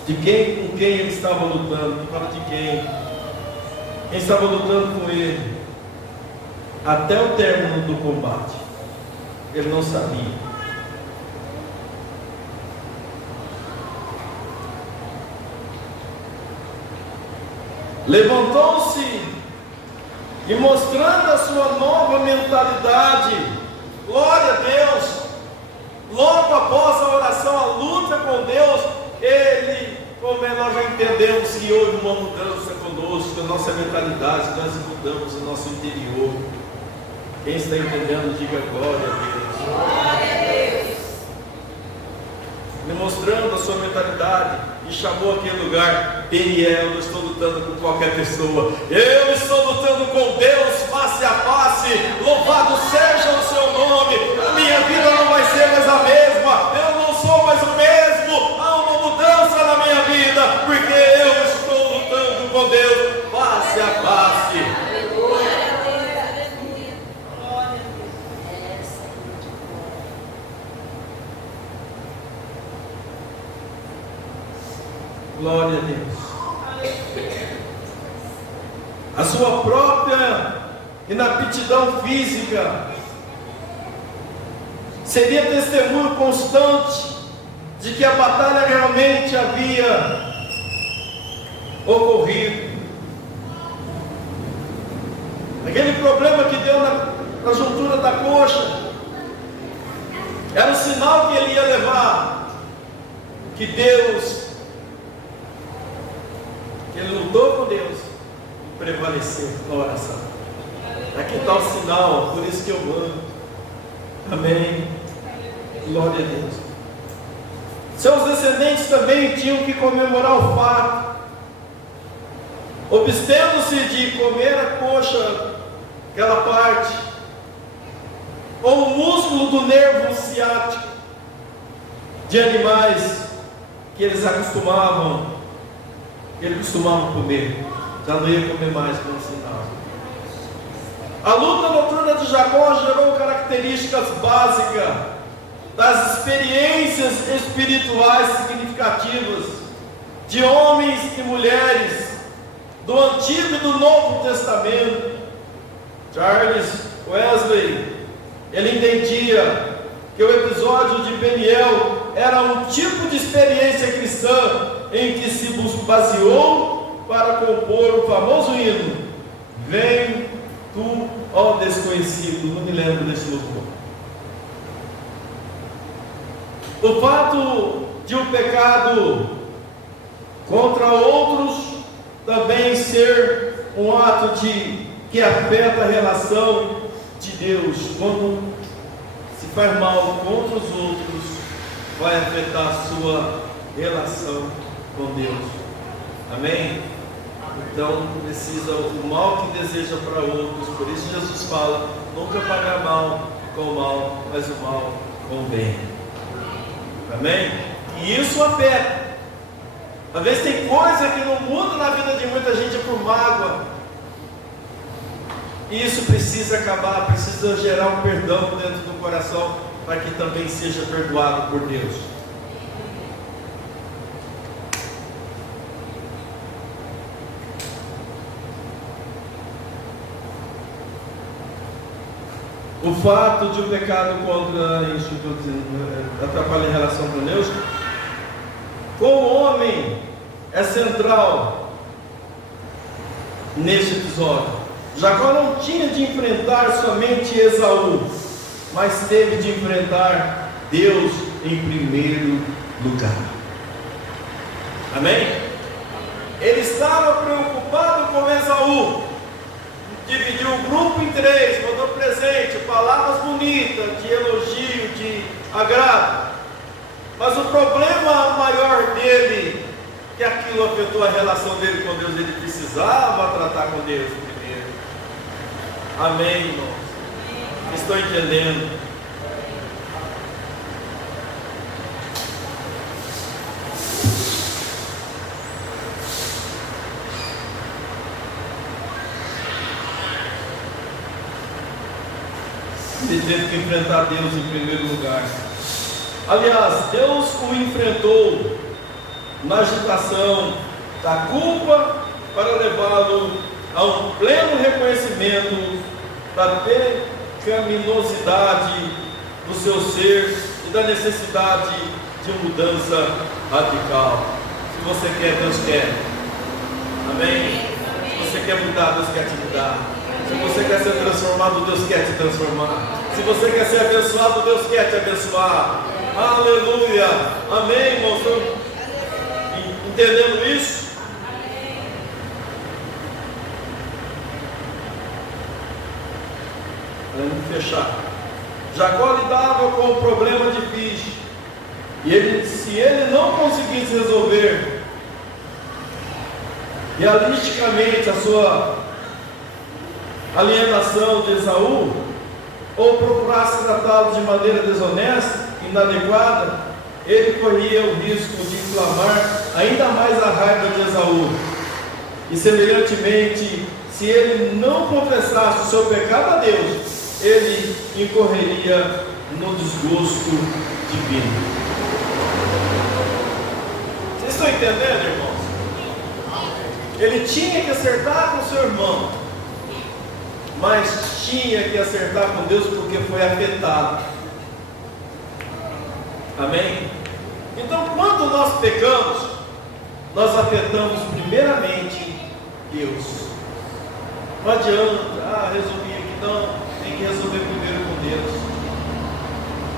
com quem ele estava lutando. Não fala de quem estava lutando com ele, até o término do combate. Ele não sabia. Levantou-se e, mostrando a sua nova mentalidade, glória a Deus, logo após a oração, a luta com Deus, ele, como nós já entendemos que houve uma mudança conosco, a nossa mentalidade, nós mudamos o nosso interior. Quem está entendendo, diga glória a Deus. Glória sua mentalidade e chamou aquele lugar Peniel. Eu não estou lutando com qualquer pessoa, eu estou lutando com Deus face a face. Louvado seja o seu nome. A minha vida não vai ser mais a mesma, eu não sou mais o mesmo. Há uma mudança na minha vida, porque eu estou lutando com Deus face a face. Glória a Deus. A sua própria inaptidão física seria testemunho constante de que a batalha realmente havia ocorrido. Aquele problema que deu na juntura da coxa era o sinal que ele ia levar, que Deus, ele lutou com Deus e prevaleceu na oração. Aqui está o sinal, por isso que eu amo. Amém. Glória a Deus. Seus descendentes também tinham que comemorar o fato, abstendo-se de comer a coxa, aquela parte, ou o músculo do nervo ciático de animais que eles costumavam comer. Já não ia comer mais pelo sinal. A luta noturna de Jacó gerou características básicas das experiências espirituais significativas de homens e mulheres do Antigo e do Novo Testamento. Charles Wesley, ele entendia que o episódio de Peniel era um tipo de experiência cristã em que se baseou para compor o famoso hino Vem Tu, ó Desconhecido. Não me lembro desse louvor. O fato de um pecado contra outros também ser um ato que afeta a relação de Deus. Quando se faz mal contra os outros, vai afetar a sua relação com Deus. Amém? Então precisa o mal que deseja para outros. Por isso Jesus fala: nunca pagar mal com o mal, mas o mal com o bem. Amém? E isso afeta. Às vezes tem coisa que não muda na vida de muita gente por mágoa. E isso precisa acabar, precisa gerar um perdão dentro do coração, para que também seja perdoado por Deus. O fato de o pecado atrapalhar a relação com Deus, com o homem, é central neste episódio. Jacó não tinha de enfrentar somente Esaú, mas teve de enfrentar Deus em primeiro lugar. Amém? Ele estava preocupado com Esaú, dividiu o grupo em três, mandou presente, palavras bonitas, de elogio, de agrado. Mas o problema maior dele, que aquilo afetou a relação dele com Deus, ele precisava tratar com Deus primeiro. Amém, irmãos? Estou entendendo? Ele teve que enfrentar Deus em primeiro lugar. Aliás, Deus o enfrentou na agitação da culpa para levá-lo a um pleno reconhecimento da pecaminosidade do seu ser e da necessidade de mudança radical. Se você quer, Deus quer. Amém? Se você quer mudar, Deus quer te mudar. Se você quer ser transformado, Deus quer te transformar. Se você quer ser abençoado, Deus quer te abençoar. Aleluia. Amém, irmãos? Estão entendendo isso? Vamos fechar. Jacó lidava com um problema difícil. E se ele não conseguisse resolver realisticamente a sua alienação de Esaú, ou procurasse tratá-lo de maneira desonesta, inadequada, ele corria o risco de inflamar ainda mais a raiva de Esaú. E semelhantemente, se ele não confessasse o seu pecado a Deus, ele incorreria no desgosto divino. Vocês estão entendendo, irmãos? Ele tinha que acertar com seu irmão, mas tinha que acertar com Deus porque foi afetado. Amém? Então, quando nós pecamos, nós afetamos primeiramente Deus. Não adianta, resolvi aqui, não, tem que resolver primeiro com Deus.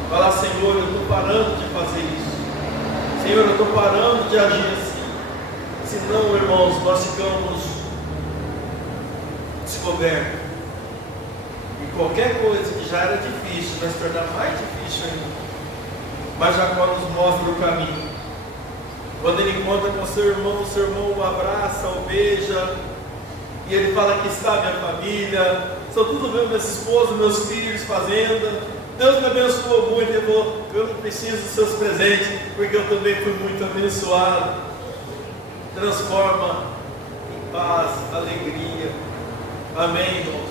Falar, Senhor, eu estou parando de fazer isso. Senhor, eu estou parando de agir assim. Senão, irmãos, nós ficamos descobertos. E qualquer coisa que já era difícil vai se tornar mais difícil ainda. Mas Jacó nos mostra o caminho. Quando ele encontra com seu irmão o abraça, o beija, e ele fala: aqui está minha família, são tudo meu, minha esposa, meus filhos, fazenda. Deus me abençoou muito. Eu não preciso dos seus presentes, porque eu também fui muito abençoado. Transforma em paz, alegria. Amém, irmãos?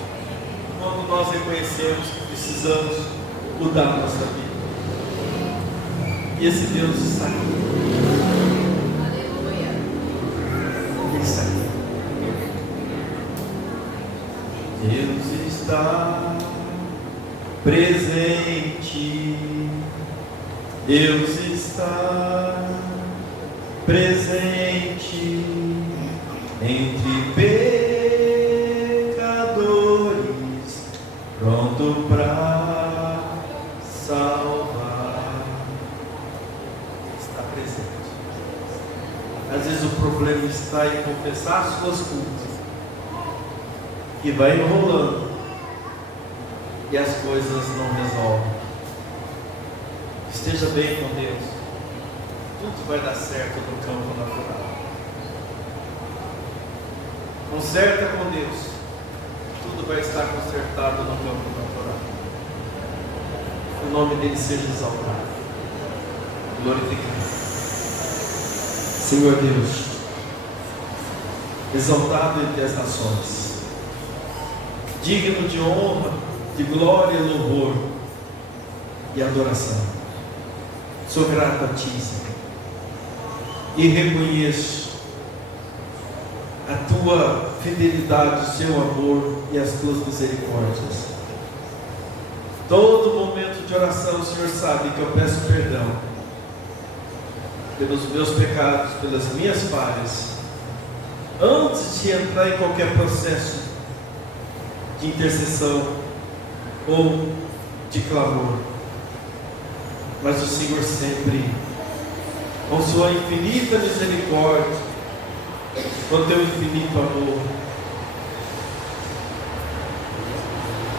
Quando nós reconhecemos que precisamos mudar a nossa vida. E esse Deus está aqui. Aleluia. Ele está aqui. Deus está presente. Deus está presente entre pecadores, pronto para salvar. Está presente. Às vezes o problema está em confessar as suas culpas, que vai enrolando e as coisas não resolvem. Esteja bem com Deus, tudo vai dar certo no campo natural. Conserta com Deus, tudo vai estar consertado no campo natural. O nome dele seja exaltado, glorificado. Senhor Deus, exaltado entre as nações, digno de honra, de glória, louvor e adoração. Sou grato a Ti, Senhor, e reconheço a Tua fidelidade, o Seu amor e as Tuas misericórdias. Todo momento de oração, o Senhor sabe que eu peço perdão pelos meus pecados, pelas minhas falhas, antes de entrar em qualquer processo de intercessão ou de clamor. Mas o Senhor sempre, com sua infinita misericórdia, com teu infinito amor,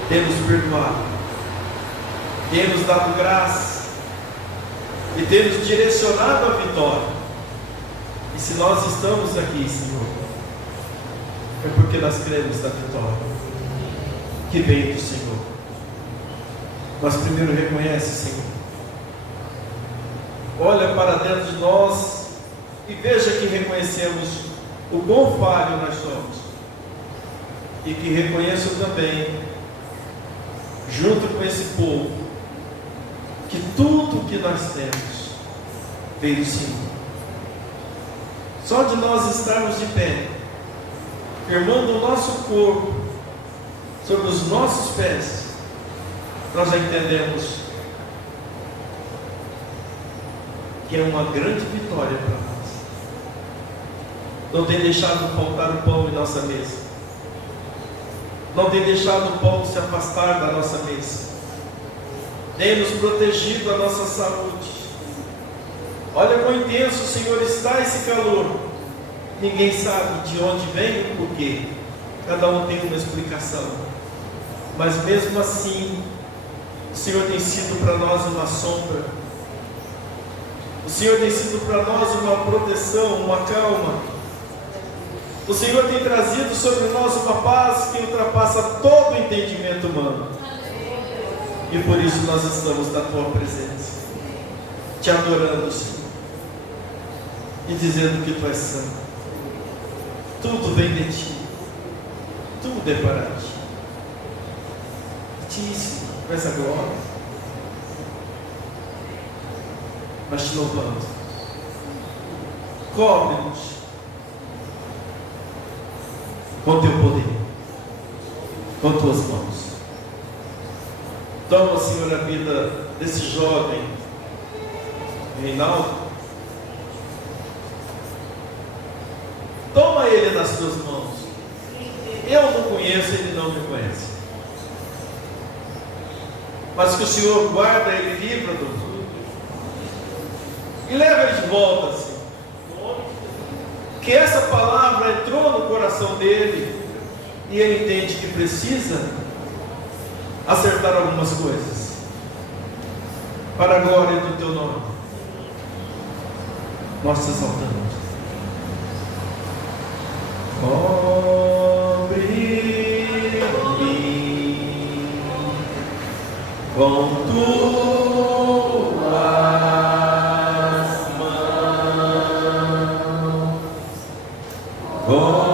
tem nos perdoado, tem nos dado graça e tem nos direcionado à vitória. E se nós estamos aqui, Senhor, é porque nós cremos na vitória que vem do Senhor. Mas primeiro reconhece, Senhor, olha para dentro de nós e veja que reconhecemos o quão falho nós somos, e que reconheço também, junto com esse povo, que tudo que nós temos veio do Senhor. Só de nós estarmos de pé, firmando o nosso corpo sobre os nossos pés, nós já entendemos que é uma grande vitória para nós. Não tem deixado faltar o pão em nossa mesa, não tem deixado o pão se afastar da nossa mesa, tem nos protegido a nossa saúde. Olha quão intenso, Senhor, está esse calor. Ninguém sabe de onde vem e por quê, cada um tem uma explicação, mas mesmo assim o Senhor tem sido para nós uma sombra, O Senhor tem sido para nós uma proteção, uma calma. O Senhor tem trazido sobre nós uma paz que ultrapassa todo o entendimento humano. E por isso nós estamos na Tua presença, Te adorando, Senhor, e dizendo que Tu és santo. Tudo vem de Ti, tudo é para Ti. Ti, Senhor, com essa glória, nós Te louvamos. Cobre-nos com Teu poder, com Tuas mãos. Toma, Senhor, a vida desse jovem Reinaldo. Toma ele nas Tuas mãos. Eu não conheço, ele não me conhece. Mas que o Senhor guarda ele, livra do mundo e leva ele de volta, Senhor. Que essa palavra entrou no coração dele e ele entende que precisa acertar algumas coisas para a glória do Teu nome. Nós te exaltamos. Cobre-me com Tuas mãos, com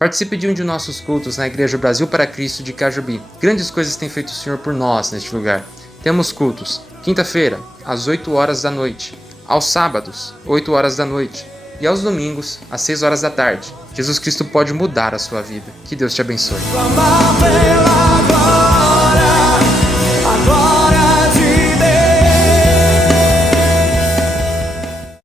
Participe de um de nossos cultos na Igreja Brasil para Cristo de Cajubi. Grandes coisas tem feito o Senhor por nós neste lugar. Temos cultos, quinta-feira, às 8 horas da noite. Aos sábados, 8 horas da noite. E aos domingos, às 6 horas da tarde. Jesus Cristo pode mudar a sua vida. Que Deus te abençoe.